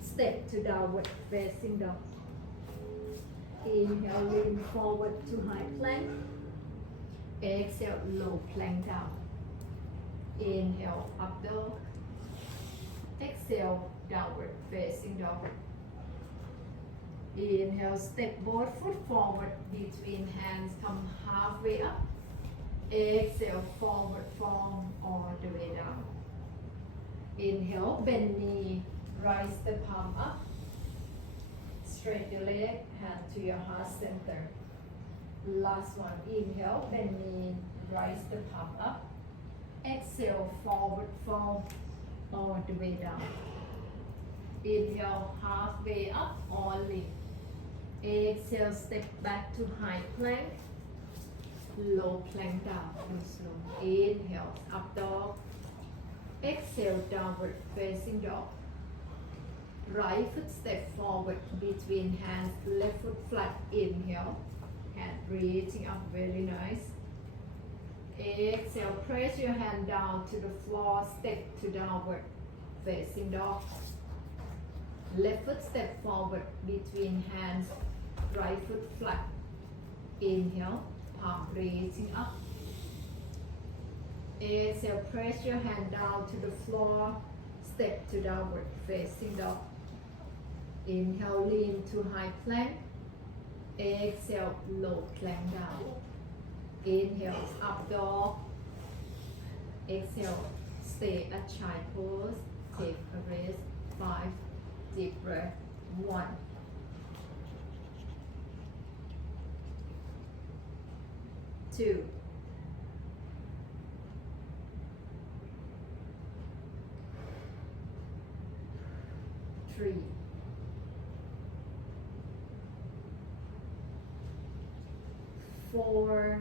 step to downward facing dog. Inhale, lean forward to high plank. Exhale, low plank down. Inhale, up dog. Exhale, downward facing dog. Inhale, step both foot forward between hands, come halfway up. Exhale, forward fold all the way down. Inhale, bend knee, rise the palm up. Straight your leg, hand to your heart center. Last one, inhale, bend knee, rise the palm up. Exhale, forward fold all the way down. Inhale, halfway up, only. Exhale, step back to high plank. Low plank down, go slow. Inhale, up dog. Exhale, downward facing dog. Right foot step forward between hands, left foot flat. Inhale, hand reaching up, very nice. Exhale, press your hand down to the floor, step to downward facing dog. Left foot step forward between hands, right foot flat. Inhale, palm reaching up. Exhale, press your hand down to the floor, step to downward facing dog. Inhale, lean to high plank. Exhale, low plank down. Inhale, up dog. Exhale, stay at child pose. Take a rest. 5, deep breath. 1, 2, 3, 4,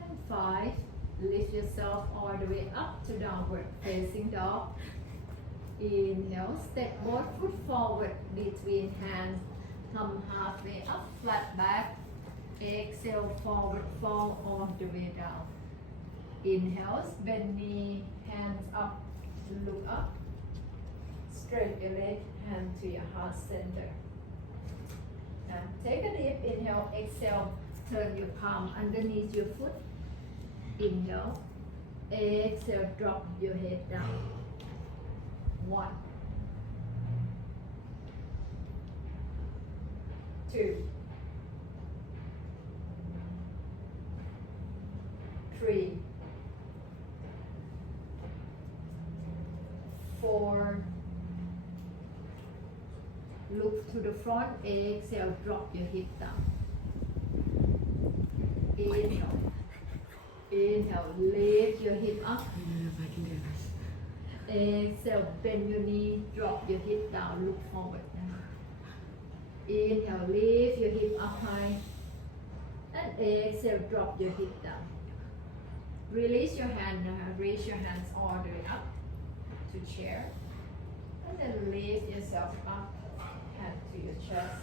and 5. Lift yourself all the way up to downward facing dog. Inhale, step both foot forward between hands. Come halfway up, flat back. Exhale, forward fold all the way down. Inhale, bend knee, hands up, look up. Straight your leg, hand to your heart center. Now take a deep inhale, exhale, turn your palm underneath your foot. Inhale. Exhale, drop your head down. 1, 2, 3, 4. Look to the front. Exhale, drop your hip down. Inhale. Inhale, lift your hip up. I don't know if I can do this. Exhale, bend your knee, drop your hip down, look forward. Inhale, lift your hip up high. And exhale, drop your hip down. Release your hand, raise your hands all the way up to chair. And then lift yourself up, hand to your chest.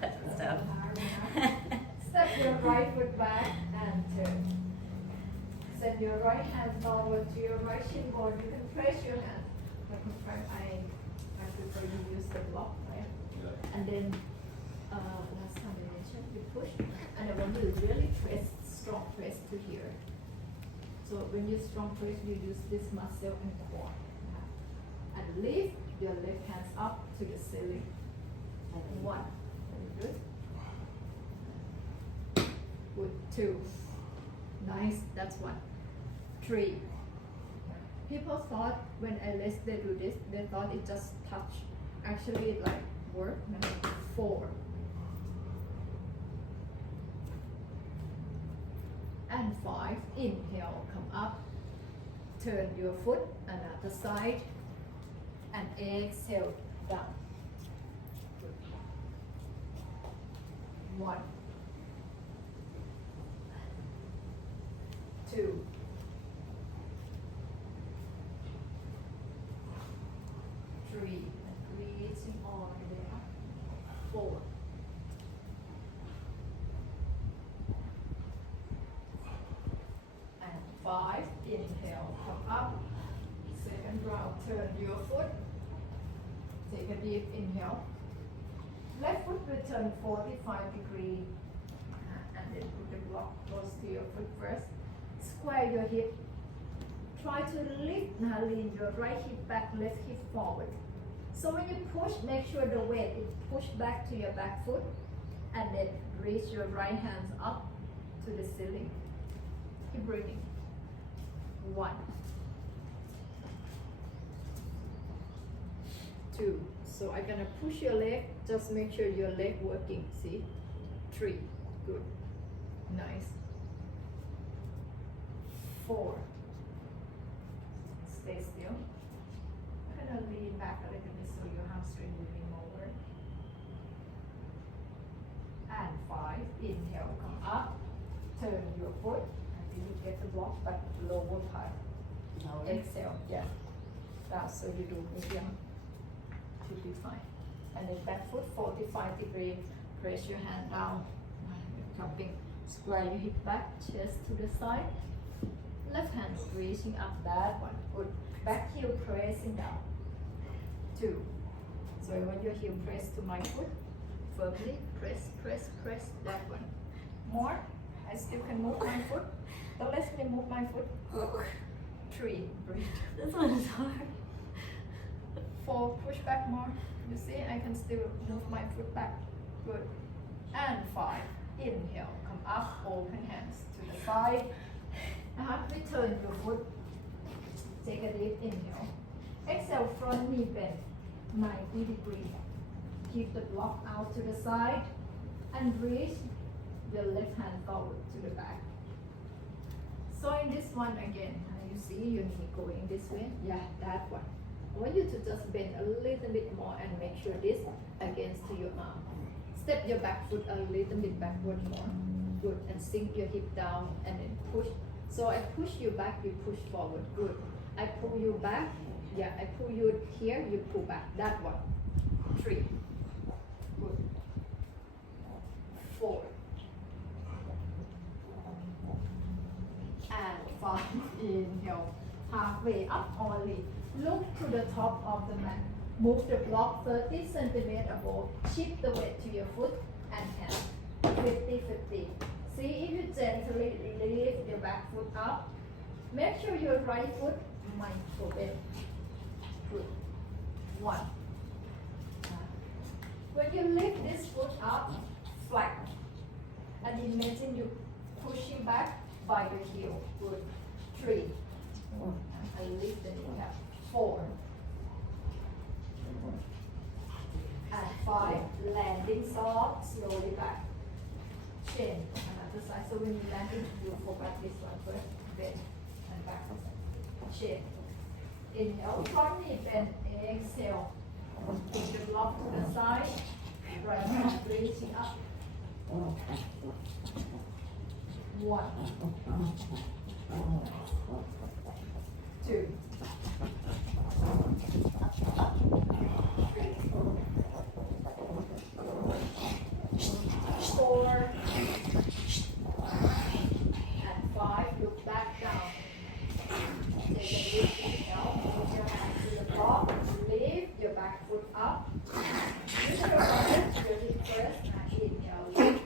That's tough. Step your right foot back and turn. Send your right hand forward to your right shin bone. You can press your hand. I prefer you use the block, right? Yeah. And then last time I mentioned you push, and I want you to really press, strong press to here. So when you strong press, you use this muscle and core. And lift your left hands up to the ceiling. And 1, very good. Good. 2, nice. That's 1. 3. People thought when I let them do this, they thought it just touch. Actually, it like work. 4. And 5. Inhale, come up. Turn your foot another side. And exhale, down. 1, 2, 3, and reaching all the way up. 4, and 5. Inhale, come up. Second round, turn your foot. Take a deep inhale. Left foot will turn 45 degrees. And then put the block close to your foot first. Square your hip. Try to lift, now lean your right hip back, left hip forward. So when you push, make sure the weight is pushed back to your back foot. And then raise your right hands up to the ceiling. Keep breathing. 1, 2. So I'm gonna push your leg, just make sure your leg working, see? 3, good, nice. 4, stay still. I'm gonna lean back a little bit so your hamstring moving over. And 5, inhale, come up, turn your foot, until you get the block, but lower part. Exhale, yeah. That's so you do medium. Should be fine. And then back foot 45 degrees. Press your hand down. Jumping. Square your hip back, chest to the side. Left hand reaching up. That one. Good. Back heel pressing down. 2. So I want your heel press to my foot. Firmly press, press, press. That one. More. I still can move my foot. Don't let me move my foot. Good. 3. Breathe. This one is hard. 4, push back more. You see, I can still move my foot back. Good. And 5, inhale, come up, open hands to the side. Return your foot. Take a deep inhale. Exhale, front knee bend, 90 degrees. Keep the block out to the side and reach your left hand forward to the back. So in this one again, you see your knee going this way? Yeah, that one. I want you to just bend a little bit more and make sure this against your arm. Step your back foot a little bit backward more. Good. And sink your hip down and then push. So I push you back, you push forward. Good. I pull you back. Yeah, I pull you here, you pull back. That one. 3. Good. 4. And 5. Inhale. Halfway up only. Look to the top of the mat. Move the block 30 centimeters above. Shift the weight to your foot. and hand. 50-50. See if you gently lift your back foot up. Make sure your right foot might go bend. Good. 1. When you lift this foot up, flat. And imagine you pushing back by the heel. Good. 3. And lift the kneecap. 4. And 5. Landing soft, slowly back. Chin. Another side. So when you land it, you focus this one first. Bend and back. Chin. Inhale, front knee bend. Exhale. Take the block to the side. Right hand reaching up. 1. 2. 4. And 5. Look back down. Take a deep inhale. Put your hands to the block. Lift your back foot up. Use your breath really first. And inhale. Lift.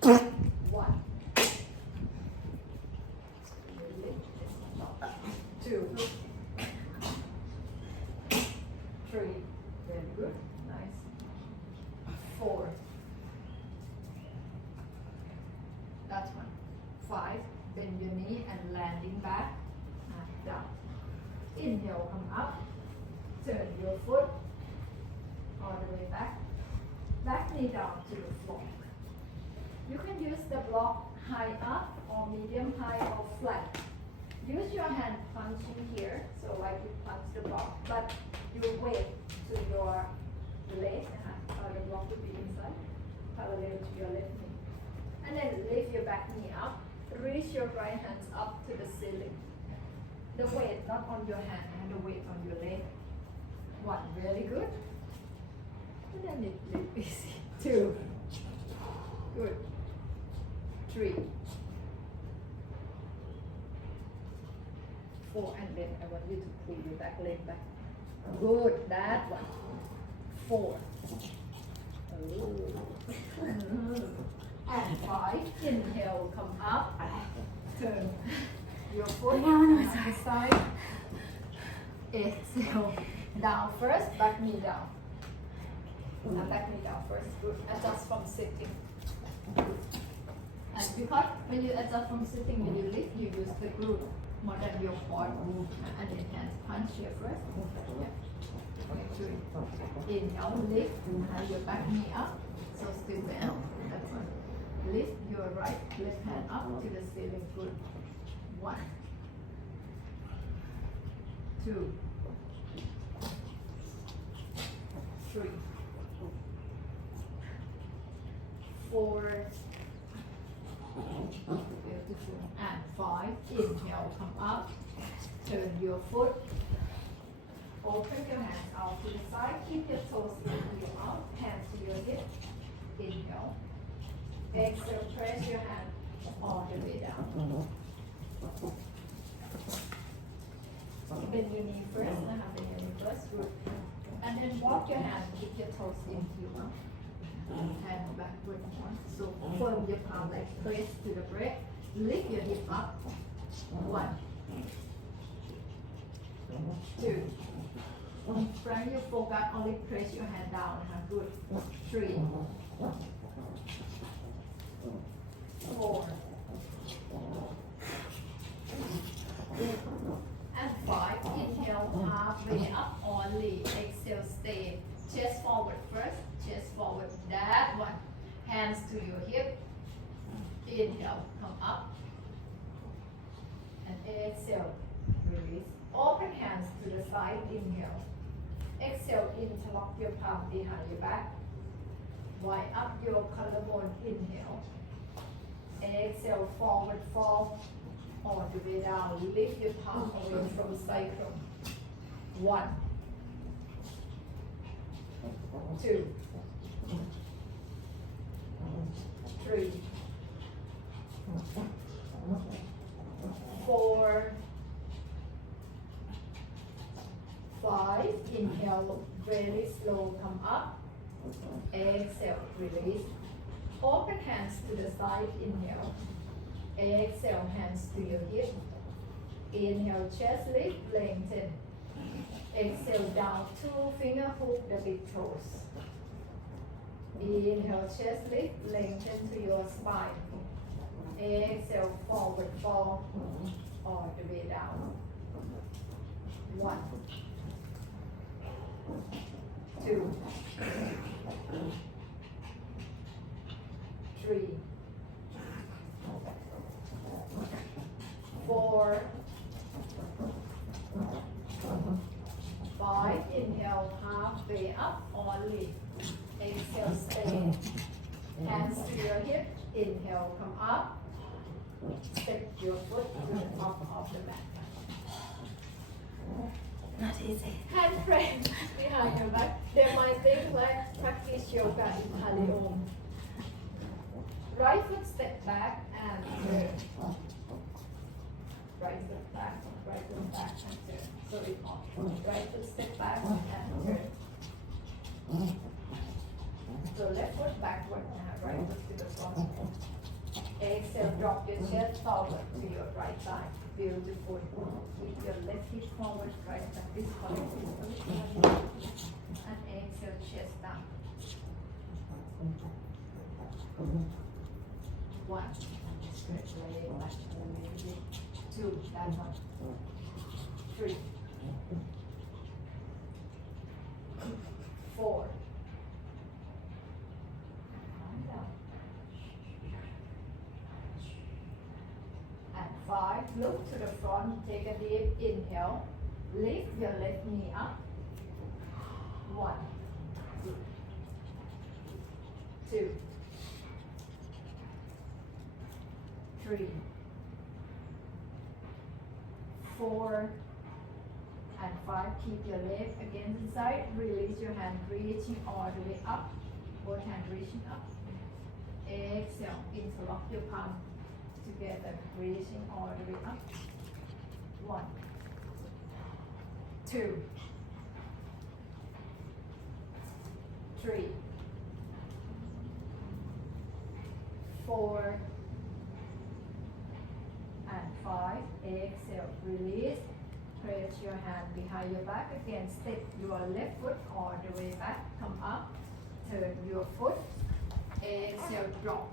Good. 1. 2. 3. Very good. Nice. 4. That's 1. 5. Bend your knee and landing back and down. Inhale, come up. Turn your foot all the way back. Back knee down to the floor. You can use the block high up or medium high or flat. Use your hand punching here, so like you punch the block, but you weight to your leg and the block will be inside, parallel to your left knee. And then lift your back knee up, reach your right hands up to the ceiling. The weight not on your hand, and the weight on your leg. 1, very good. And then lift easy. 2, good. 3, 4, and then I want you to pull your back leg back. Good, that one. 4. And 5. Inhale, come up. Turn your foot on the side. Exhale, down first, back knee down. And back knee down first. Good. Adjust from sitting. And because when you adjust from sitting, when you lift, you use the glute more than your core. And then hands punch here first. Yeah. Okay, inhale, lift, and your back knee up. So still bend. That's one. Lift your right left hand up to the ceiling. Good. 1, 2, 3, 4, beautiful, and 5. Inhale, come up. Turn your foot. Open your hands out to the side. Keep your toes in your mouth. Hands to your hip. Inhale. Exhale. Press your hand all the way down. Bend your knee first. Bend your knee first. Good. And then walk your hand. Keep your toes into your mouth. Hand backward one. So firm your palm like press to the breath. Lift your hip up. 1, 2. From your focus, only press your hand down. Good. 3, 4, and 5. Inhale, halfway up only. Exhale, stay. Chest forward first. Chest forward. That one. Hands to your hip. Inhale, come up. And exhale, release. Open hands to the side. Inhale. Exhale, interlock your palm behind your back. Wide up your collarbone. Inhale. Exhale, forward fold. All the way down. Lift your palm away from sacrum. 1, 2, 3, 4, 5. Inhale, very slow, come up. Exhale, release. Open hands to the side, inhale. Exhale, hands to your hip. Inhale, chest lift, lengthen. Exhale, down, 2 finger hook the big toes. Inhale, chest lift, lengthen to your spine. Exhale, forward fold, all the way down. 1, 2, 3, 4, 5. Inhale, halfway up, only. Exhale, stay. Hands to your hip. Inhale, come up. Step your foot to the top of the mat. Not easy. Hand press behind your back. They might think like practice yoga in Hariom. Right foot step back and turn. Right foot back and turn. Sorry, right foot step back and turn. So left foot backward now, right foot to the front. Exhale, drop your chest forward to your right side. Beautiful. Keep your left hip forward, right and this forward. And exhale, chest down. 1. Stretch leg back a little bit. 2. That one. 3. 4. And 5, look to the front, take a deep inhale, lift your left knee up. 1, 2, 3, 4, and 5. Keep your leg against the side, release your hand, reaching all the way up, both hands reaching up. Exhale, interlock your palm together, reaching all the way up. 1, 2, 3, 4, and 5. Exhale, release. Press your hand behind your back again. Step your left foot all the way back. Come up. Turn your foot. Exhale, drop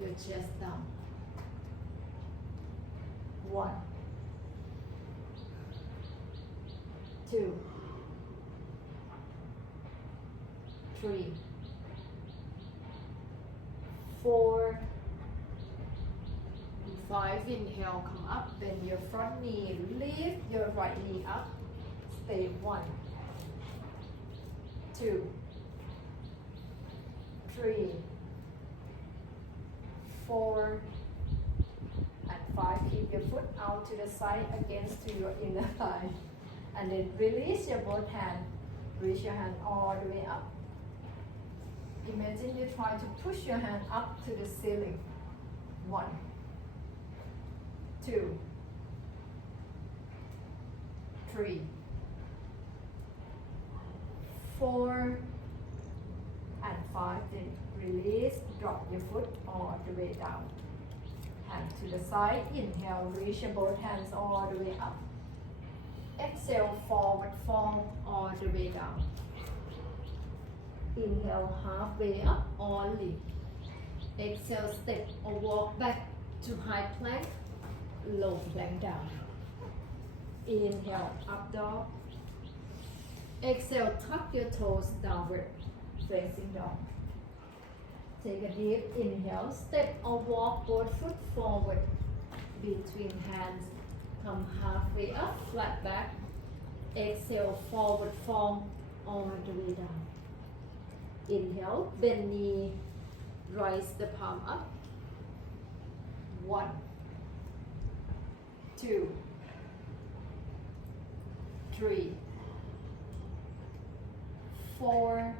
your chest down. 1, 2, 3, 4, 5. Inhale, come up, bend your front knee, lift your right knee up. Stay. 1, 2, 3, 4, and 5. Keep your foot out to the side against to your inner thigh. And then release your both hands. Reach your hand all the way up. Imagine you try to push your hand up to the ceiling. 1, 2, 3, 4, and 5. Then release, drop your foot all the way down. Hand to the side, inhale, reach your both hands all the way up. Exhale, forward fold all the way down. Inhale, halfway up only. Exhale, step or walk back to high plank, low plank down. Inhale, up dog. Exhale, tuck your toes downward, facing dog. Take a deep inhale, step or walk both foot forward between hands. Come halfway up, flat back. Exhale, forward fold all the way down. Inhale, bend knee, rise the palm up. 1, 2, 3, 4,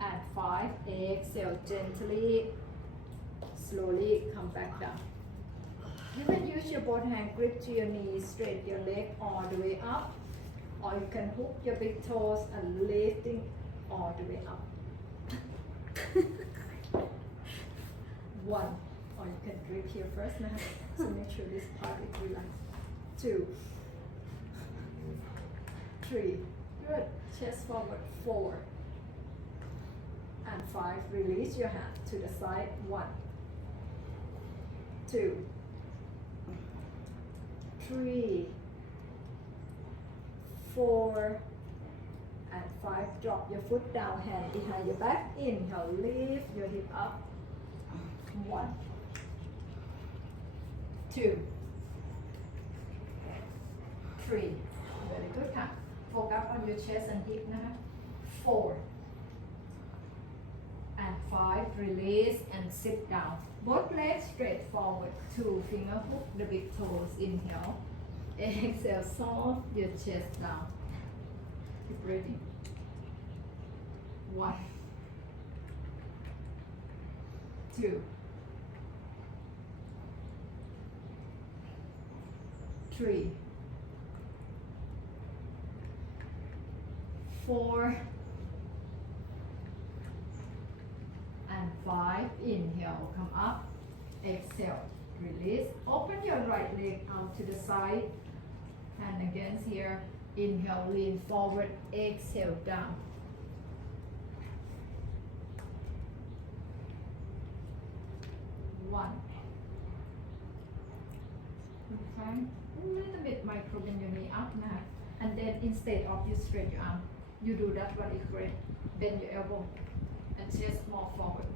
and 5. Exhale, gently, slowly come back down. You can use your both hand grip to your knees, straight your leg all the way up, or you can hook your big toes and lifting all the way up. 1, or you can grip here first now. So make sure this part is relaxed. 2, 3, good, chest forward, 4, and 5, release your hand to the side, 1, 2, 3, 4, and 5, drop your foot down, hand behind your back, inhale, lift your hip up, 1, 2, 3, very good, huh? Focus on your chest and hip now, 4, and 5, release and sit down. Both legs straight forward, 2 finger hook the big toes, inhale, exhale, soft your chest down. Keep breathing. 1, 2, 3, 4, and 5. Inhale, come up, exhale, release. Open your right leg out to the side, hand against here. Inhale, lean forward, exhale, down. 1. Okay, a little bit micro bend your knee up now. And then instead of you stretch your arm, you do that what is great. Bend your elbow and chest more forward.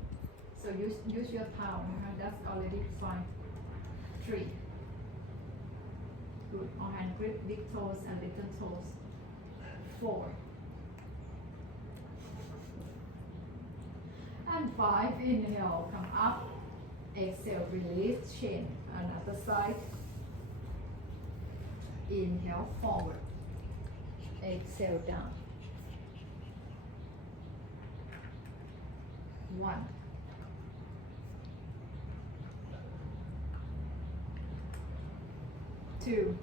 So use your palm, that's already fine. 3. Good, or hand grip big toes and little toes. 4. And 5, inhale, come up. Exhale, release, chin, another side. Inhale, forward. Exhale, down. 1. 2.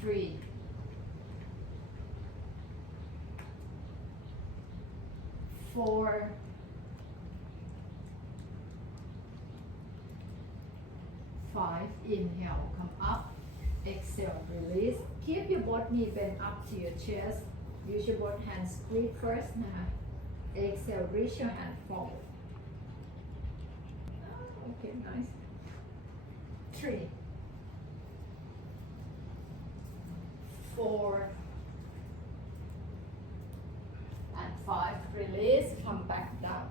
3. 4. 5. Inhale, come up. Exhale, release. Keep your both knee bent up to your chest. Use your both hands, grip first now. Exhale, reach your hand forward. Okay, nice. 3, 4, and 5. Release, come back down.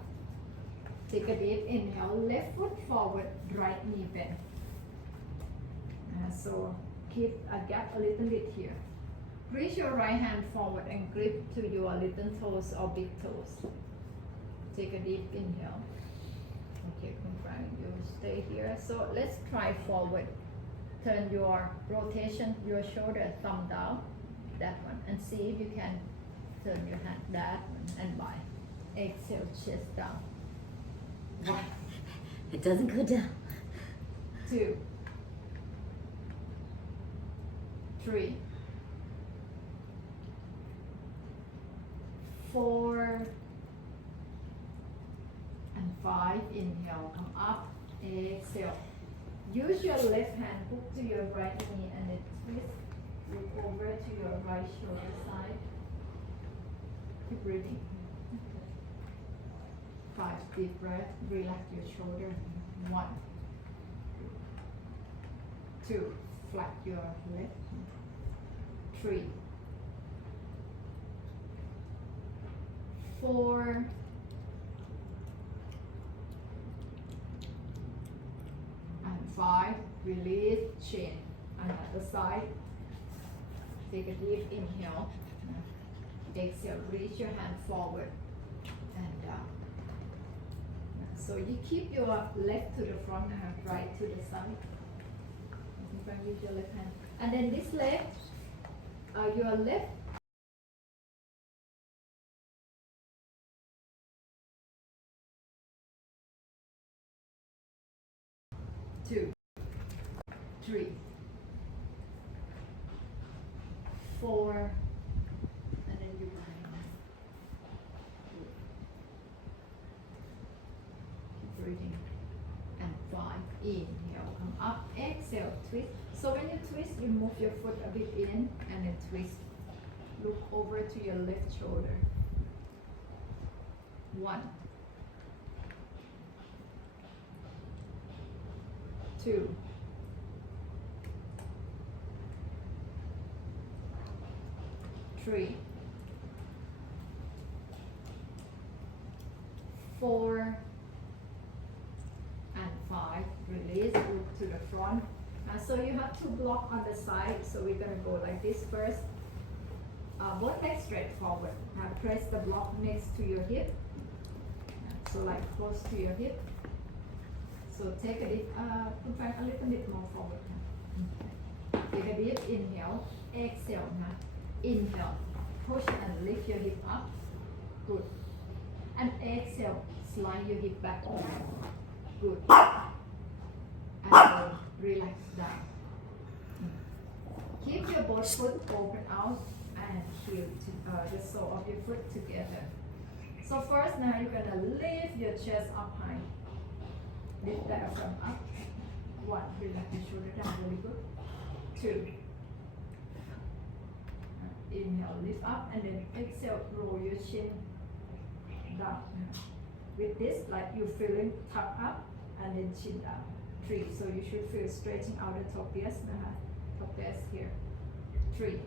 Take a deep inhale, left foot forward, right knee bent. So keep a gap a little bit here. Reach your right hand forward and grip to your little toes or big toes. Take a deep inhale. Okay, confirm you stay here. So let's try forward. Turn your rotation, your shoulder, thumb down, that one, and see if you can turn your hand that one and by. Exhale, chest down. 1. It doesn't go down. 2, 3, 4, and 5. Inhale, come up. Exhale. Use your left hand, hook to your right knee, and then twist. Look over to your right shoulder side. Keep breathing. 5 deep breath. Relax your shoulder. 1, 2. Flat your left. 3, 4, and 5. Release, chin. Another side. Take a deep inhale. Exhale, reach your hand forward and down. So you keep your left to the front and right to the side. You can use your left hand. And then this leg, your left 2, 3, 4, and then you bring. Keep breathing. And 5, inhale, come up, exhale, twist. So when you twist, you move your foot a bit in and then twist. Look over to your left shoulder. 1, 2, 3, 4, and 5. Release, look to the front. So you have two blocks on the side. So we're gonna go like this first. Both legs straight forward. Press the block next to your hip. So like close to your hip. So take a deep, put back a little bit more forward. Take a deep inhale, exhale now. Inhale, push and lift your hip up. Good. And exhale, slide your hip back. Good. And then relax down. Keep your both foot open out and heel the sole of your foot together. So first now you're gonna lift your chest up high. Lift that from up. 1, relax your shoulder down, really good. 2. Inhale, lift up, and then exhale, roll your chin down. With this, like you're feeling tuck up and then chin down. 3. So you should feel stretching out the top chest, top chest here. 3,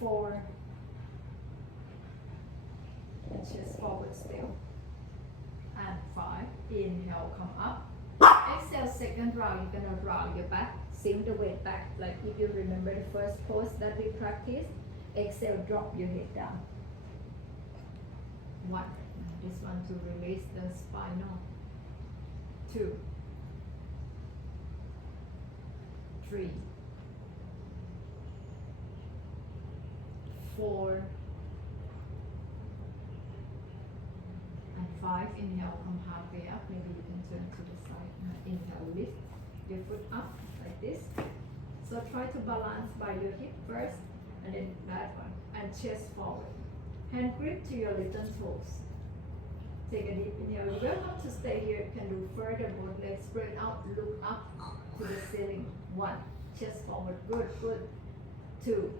4, and chest forward still. And 5. Inhale, come up. Exhale, second round, you're gonna round your back, sink the weight back. Like if you remember the first pose that we practiced, exhale, drop your head down. 1. This one to release the spinal. 2, 3, 4, and 5. Inhale, come halfway up. Maybe you can turn to the side. Inhale, lift your foot up like this. So try to balance by your hip first, and then that one, and chest forward. Hand grip to your little toes. Take a deep inhale. You don't have to stay here. You can do further. Both legs spread out. Look up to the ceiling. 1. Chest forward. Good, good. 2,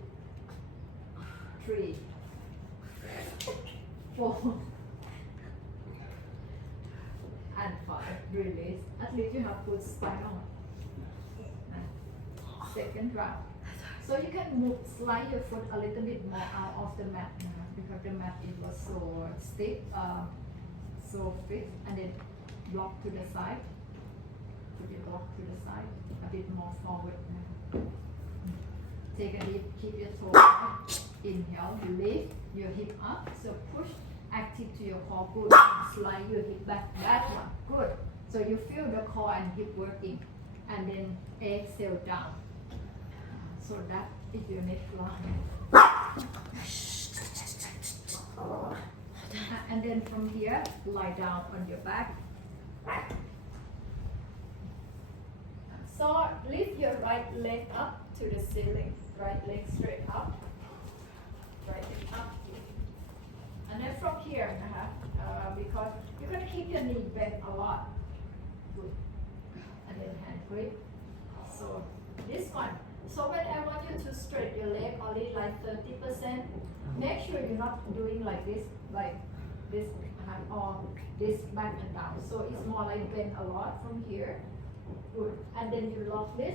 3, 4, and 5. Release. At least you have good spinal. Second round. So you can move, slide your foot a little bit more out of the mat now, because the mat it was so stiff, so fixed, and then block to the side. Put your block to the side, a bit more forward now. Take a deep, keep your toe up. Inhale, lift your hip up. So push active to your core. Good. Slide your hip back. That one. Good. So you feel the core and hip working. And then exhale down. So that is your next line. And then from here, lie down on your back. So lift your right leg up to the ceiling. Right leg straight up. Right leg up. And then from here, because you're going to keep your knee bent a lot. Good. And then hand grip. So this one. So when I want you to stretch your leg only like 30%, make sure you're not doing like this or this back and down. So it's more like bend a lot from here. Good. And then you lock this,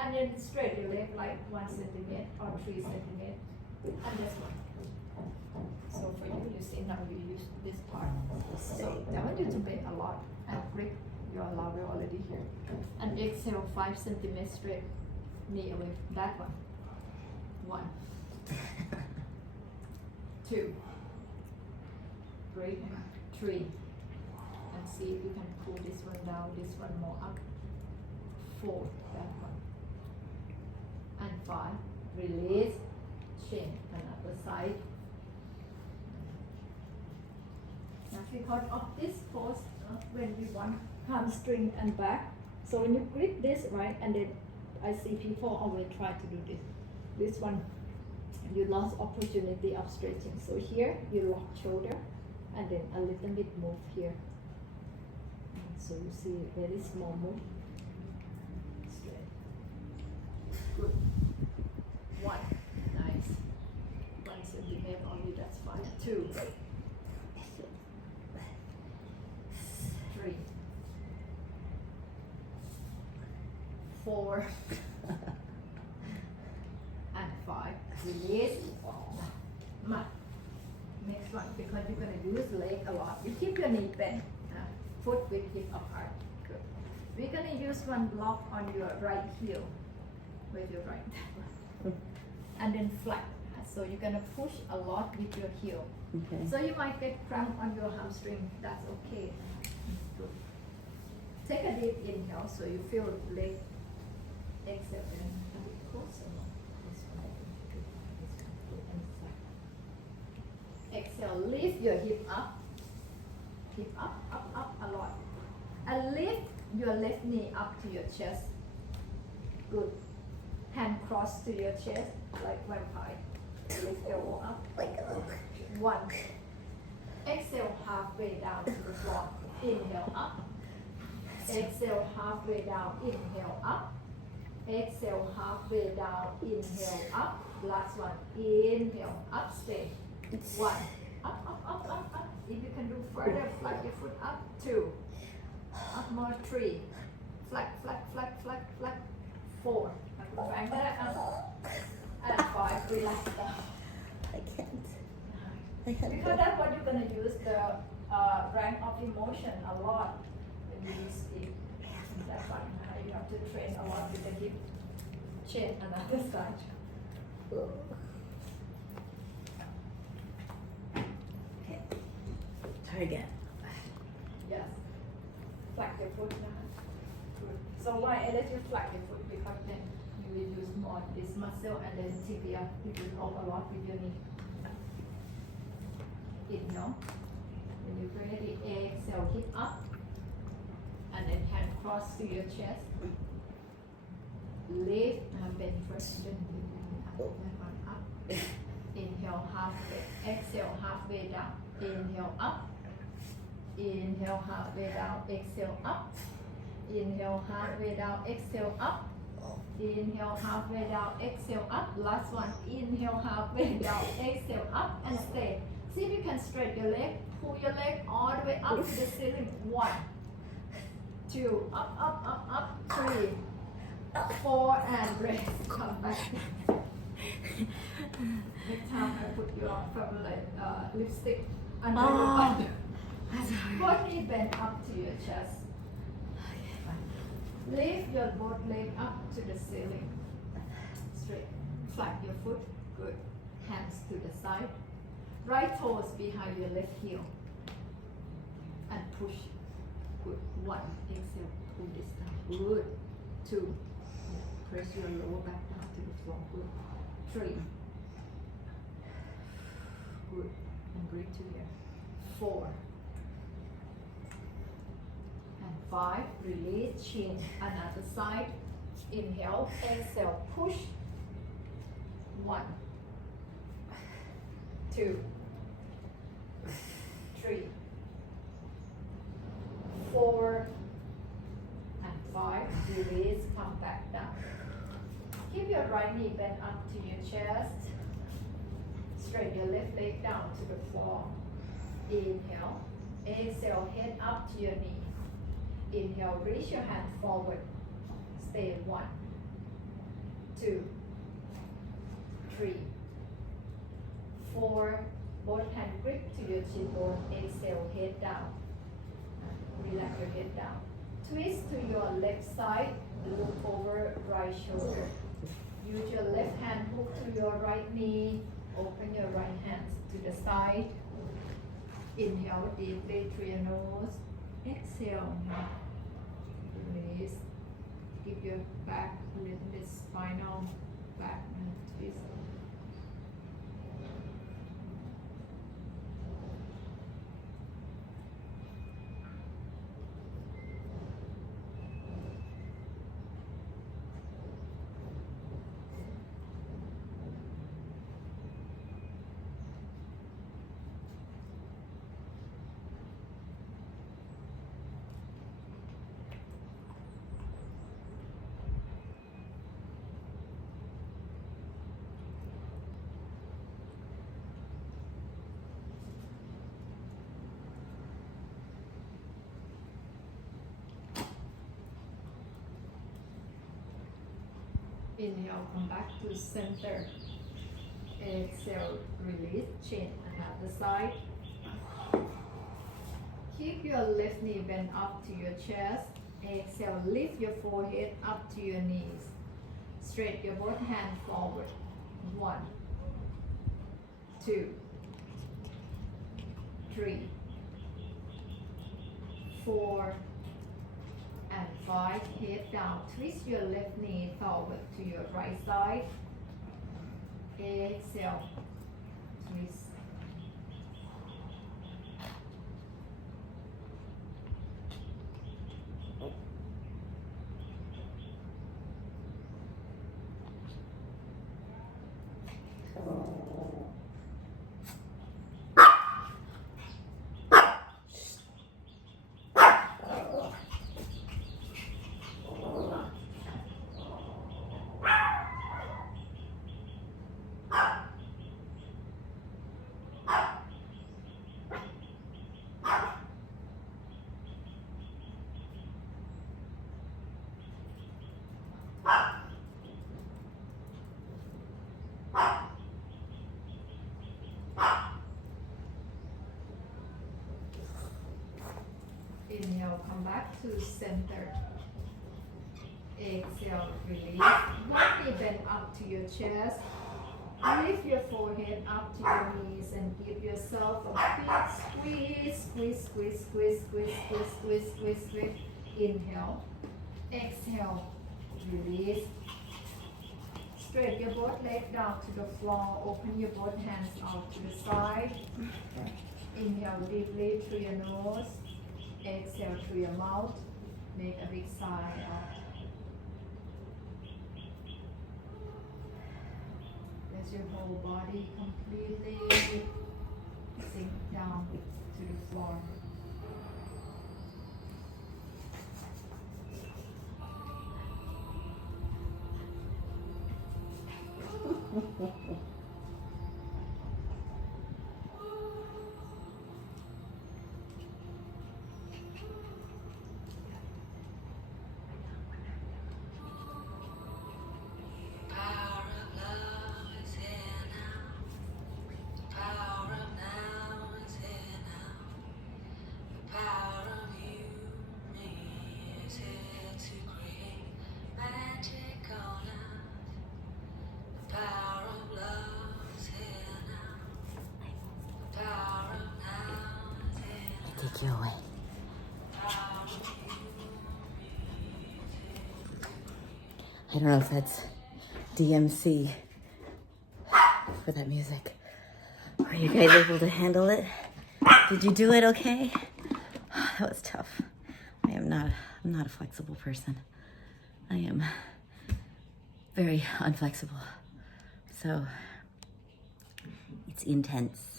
and then straight your leg like 1 centimeter or 3 centimeters. And this one. So for you, you see now you use this part. So I want you to bend a lot and grip your labral already here. And exhale 5 centimeters straight. Knee away. That one. 1, 2, 3, 3. And see if you can pull this one down, this one more up. 4, that one. And 5. Release. Chin. Another side. Now because of this pose, when we want hamstring and back. So when you grip this right and then I see people always try to do this. This one, you lost opportunity of stretching. So here, you lock shoulder, and then a little bit move here. So you see very small move. Straight. Good. 1. Nice. 1 centimeter only, that's fine. 2. 3. 4. And 5. Release. Next one, because you're going to use leg a lot. You keep your knee bent. Foot with hip apart. Good. We're going to use one block on your right heel. With your right. And then flat. So you're going to push a lot with your heel. Okay. So you might get cramp on your hamstring. That's okay. Good. Take a deep inhale so you feel leg. Exhale and a bit closer. Exhale, lift your hip up. Hip up, up, up a lot. And lift your left knee up to your chest. Good. Hand cross to your chest like vampire. Lift elbow up. 1. Exhale halfway down to the floor. Inhale up. Exhale halfway down. Inhale up. Exhale halfway down. Inhale up. Last one. Inhale up. Stay. 1. Up, up, up, up, up. If you can do further, flat your foot up. 2. Up more. 3. Flat, flat, flat, flat, flat. 4. Bang that up. And 5. Relax down. I can't. Because that's what you're going to use the range of emotion a lot when you use it. That's why you have to train a lot with the hip. Chin another side. Okay. Try again. Yes. Flex your foot now. Good. So why I let you flex your foot? Because then you will use more this muscle and then tibia. You will hold a lot with your knee. Inhale. When you're ready, exhale, hip up. And then hand cross to your chest. Lift and bend first. Then up. Inhale halfway. Exhale halfway down. Inhale up. Inhale halfway down. Exhale up. Inhale halfway down. Exhale up. Inhale halfway down. Exhale up. Last one. Inhale halfway down. Exhale up and stay. See if you can stretch your leg. Pull your leg all the way up to the ceiling. 1. 2. Up, up, up, up. 3. 4 and rest. Come back. Next time I put your favorite lipstick under your body. Body bend up to your chest. Lift your both leg up to the ceiling. Straight. Flat your foot. Good. Hands to the side. Right toes behind your left heel. And push. Good. 1. Exhale. Pull this down. Good. 2. Press your lower back down to the floor. Good. 3. Good. And breathe to here. 4. And 5. Release. Chin. Another side. Inhale. Exhale. Push. 1. 2. 3. 4. And 5. Release. Come back down. Keep your right knee bent up to your chest. Straighten your left leg down to the floor. Inhale. Exhale, head up to your knee. Inhale, reach your hand forward. Stay 1. 2. 3. 4. Both hand grip to your chin bone. Exhale, head down. Relax your head down. Twist to your left side. Look over right shoulder. Use your left hand hook to your right knee. Open your right hands to the side. Inhale deeply through your nose. Exhale. Release. Give your back a little bit spinal back and twist. Inhale, come back to center. Exhale, release, chin, another side. Keep your left knee bent up to your chest. Exhale, lift your forehead up to your knees. Straight your both hands forward. 1, 2, 3, 4, and 5. Head down. Twist your left knee forward to your right side. Exhale. Twist. Inhale, come back to center. Exhale, release. One knee bend up to your chest. Lift your forehead up to your knees and give yourself a big squeeze, squeeze, squeeze, squeeze, squeeze, squeeze, squeeze, squeeze, squeeze. Inhale. Exhale, release. Straight your both legs down to the floor. Open your both hands out to the side. Inhale deeply through your nose. Exhale through your mouth. Make a big sigh out. Let your whole body completely sink down to the floor. Take you away. I don't know if that's DMC for that music. Are you guys able to handle it? Did you do it okay? That was tough. I'm not a flexible person. I am very unflexible. So it's intense.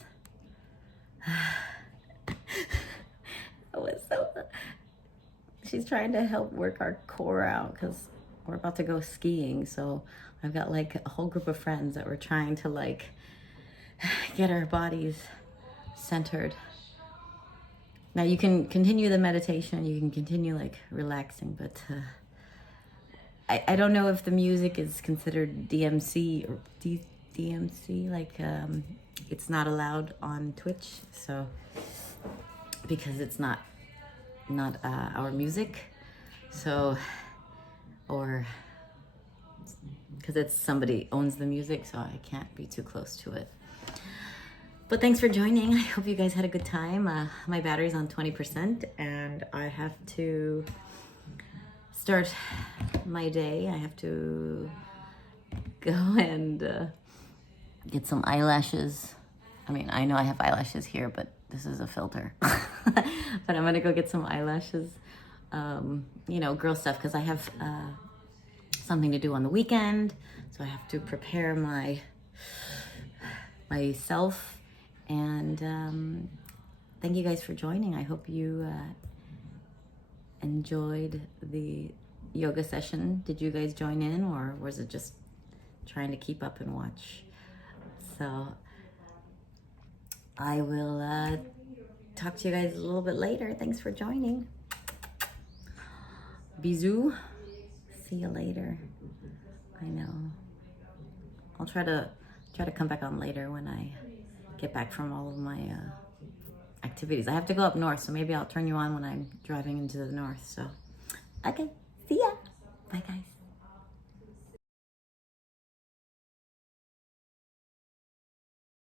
She's trying to help work our core out because we're about to go skiing. So I've got like a whole group of friends that we're trying to like get our bodies centered. Now you can continue the meditation, you can continue like relaxing, but I don't know if the music is considered DMC or DMC, like it's not allowed on Twitch, so because it's not our music, so, or because it's somebody owns the music, so I can't be too close to it. But thanks for joining. I hope you guys had a good time. My battery's on 20% and I have to start my day. I have to go and get some eyelashes. I mean, I know I have eyelashes here, but this is a filter. But I'm gonna go get some eyelashes, you know, girl stuff, because I have something to do on the weekend. So I have to prepare myself. And thank you guys for joining. I hope you enjoyed the yoga session. Did you guys join in, or was it just trying to keep up and watch? So I will talk to you guys a little bit later. Thanks for joining. Bisous. See you later. I know. I'll try to come back on later when I get back from all of my activities. I have to go up north, so maybe I'll turn you on when I'm driving into the north. So, okay, see ya. Bye, guys.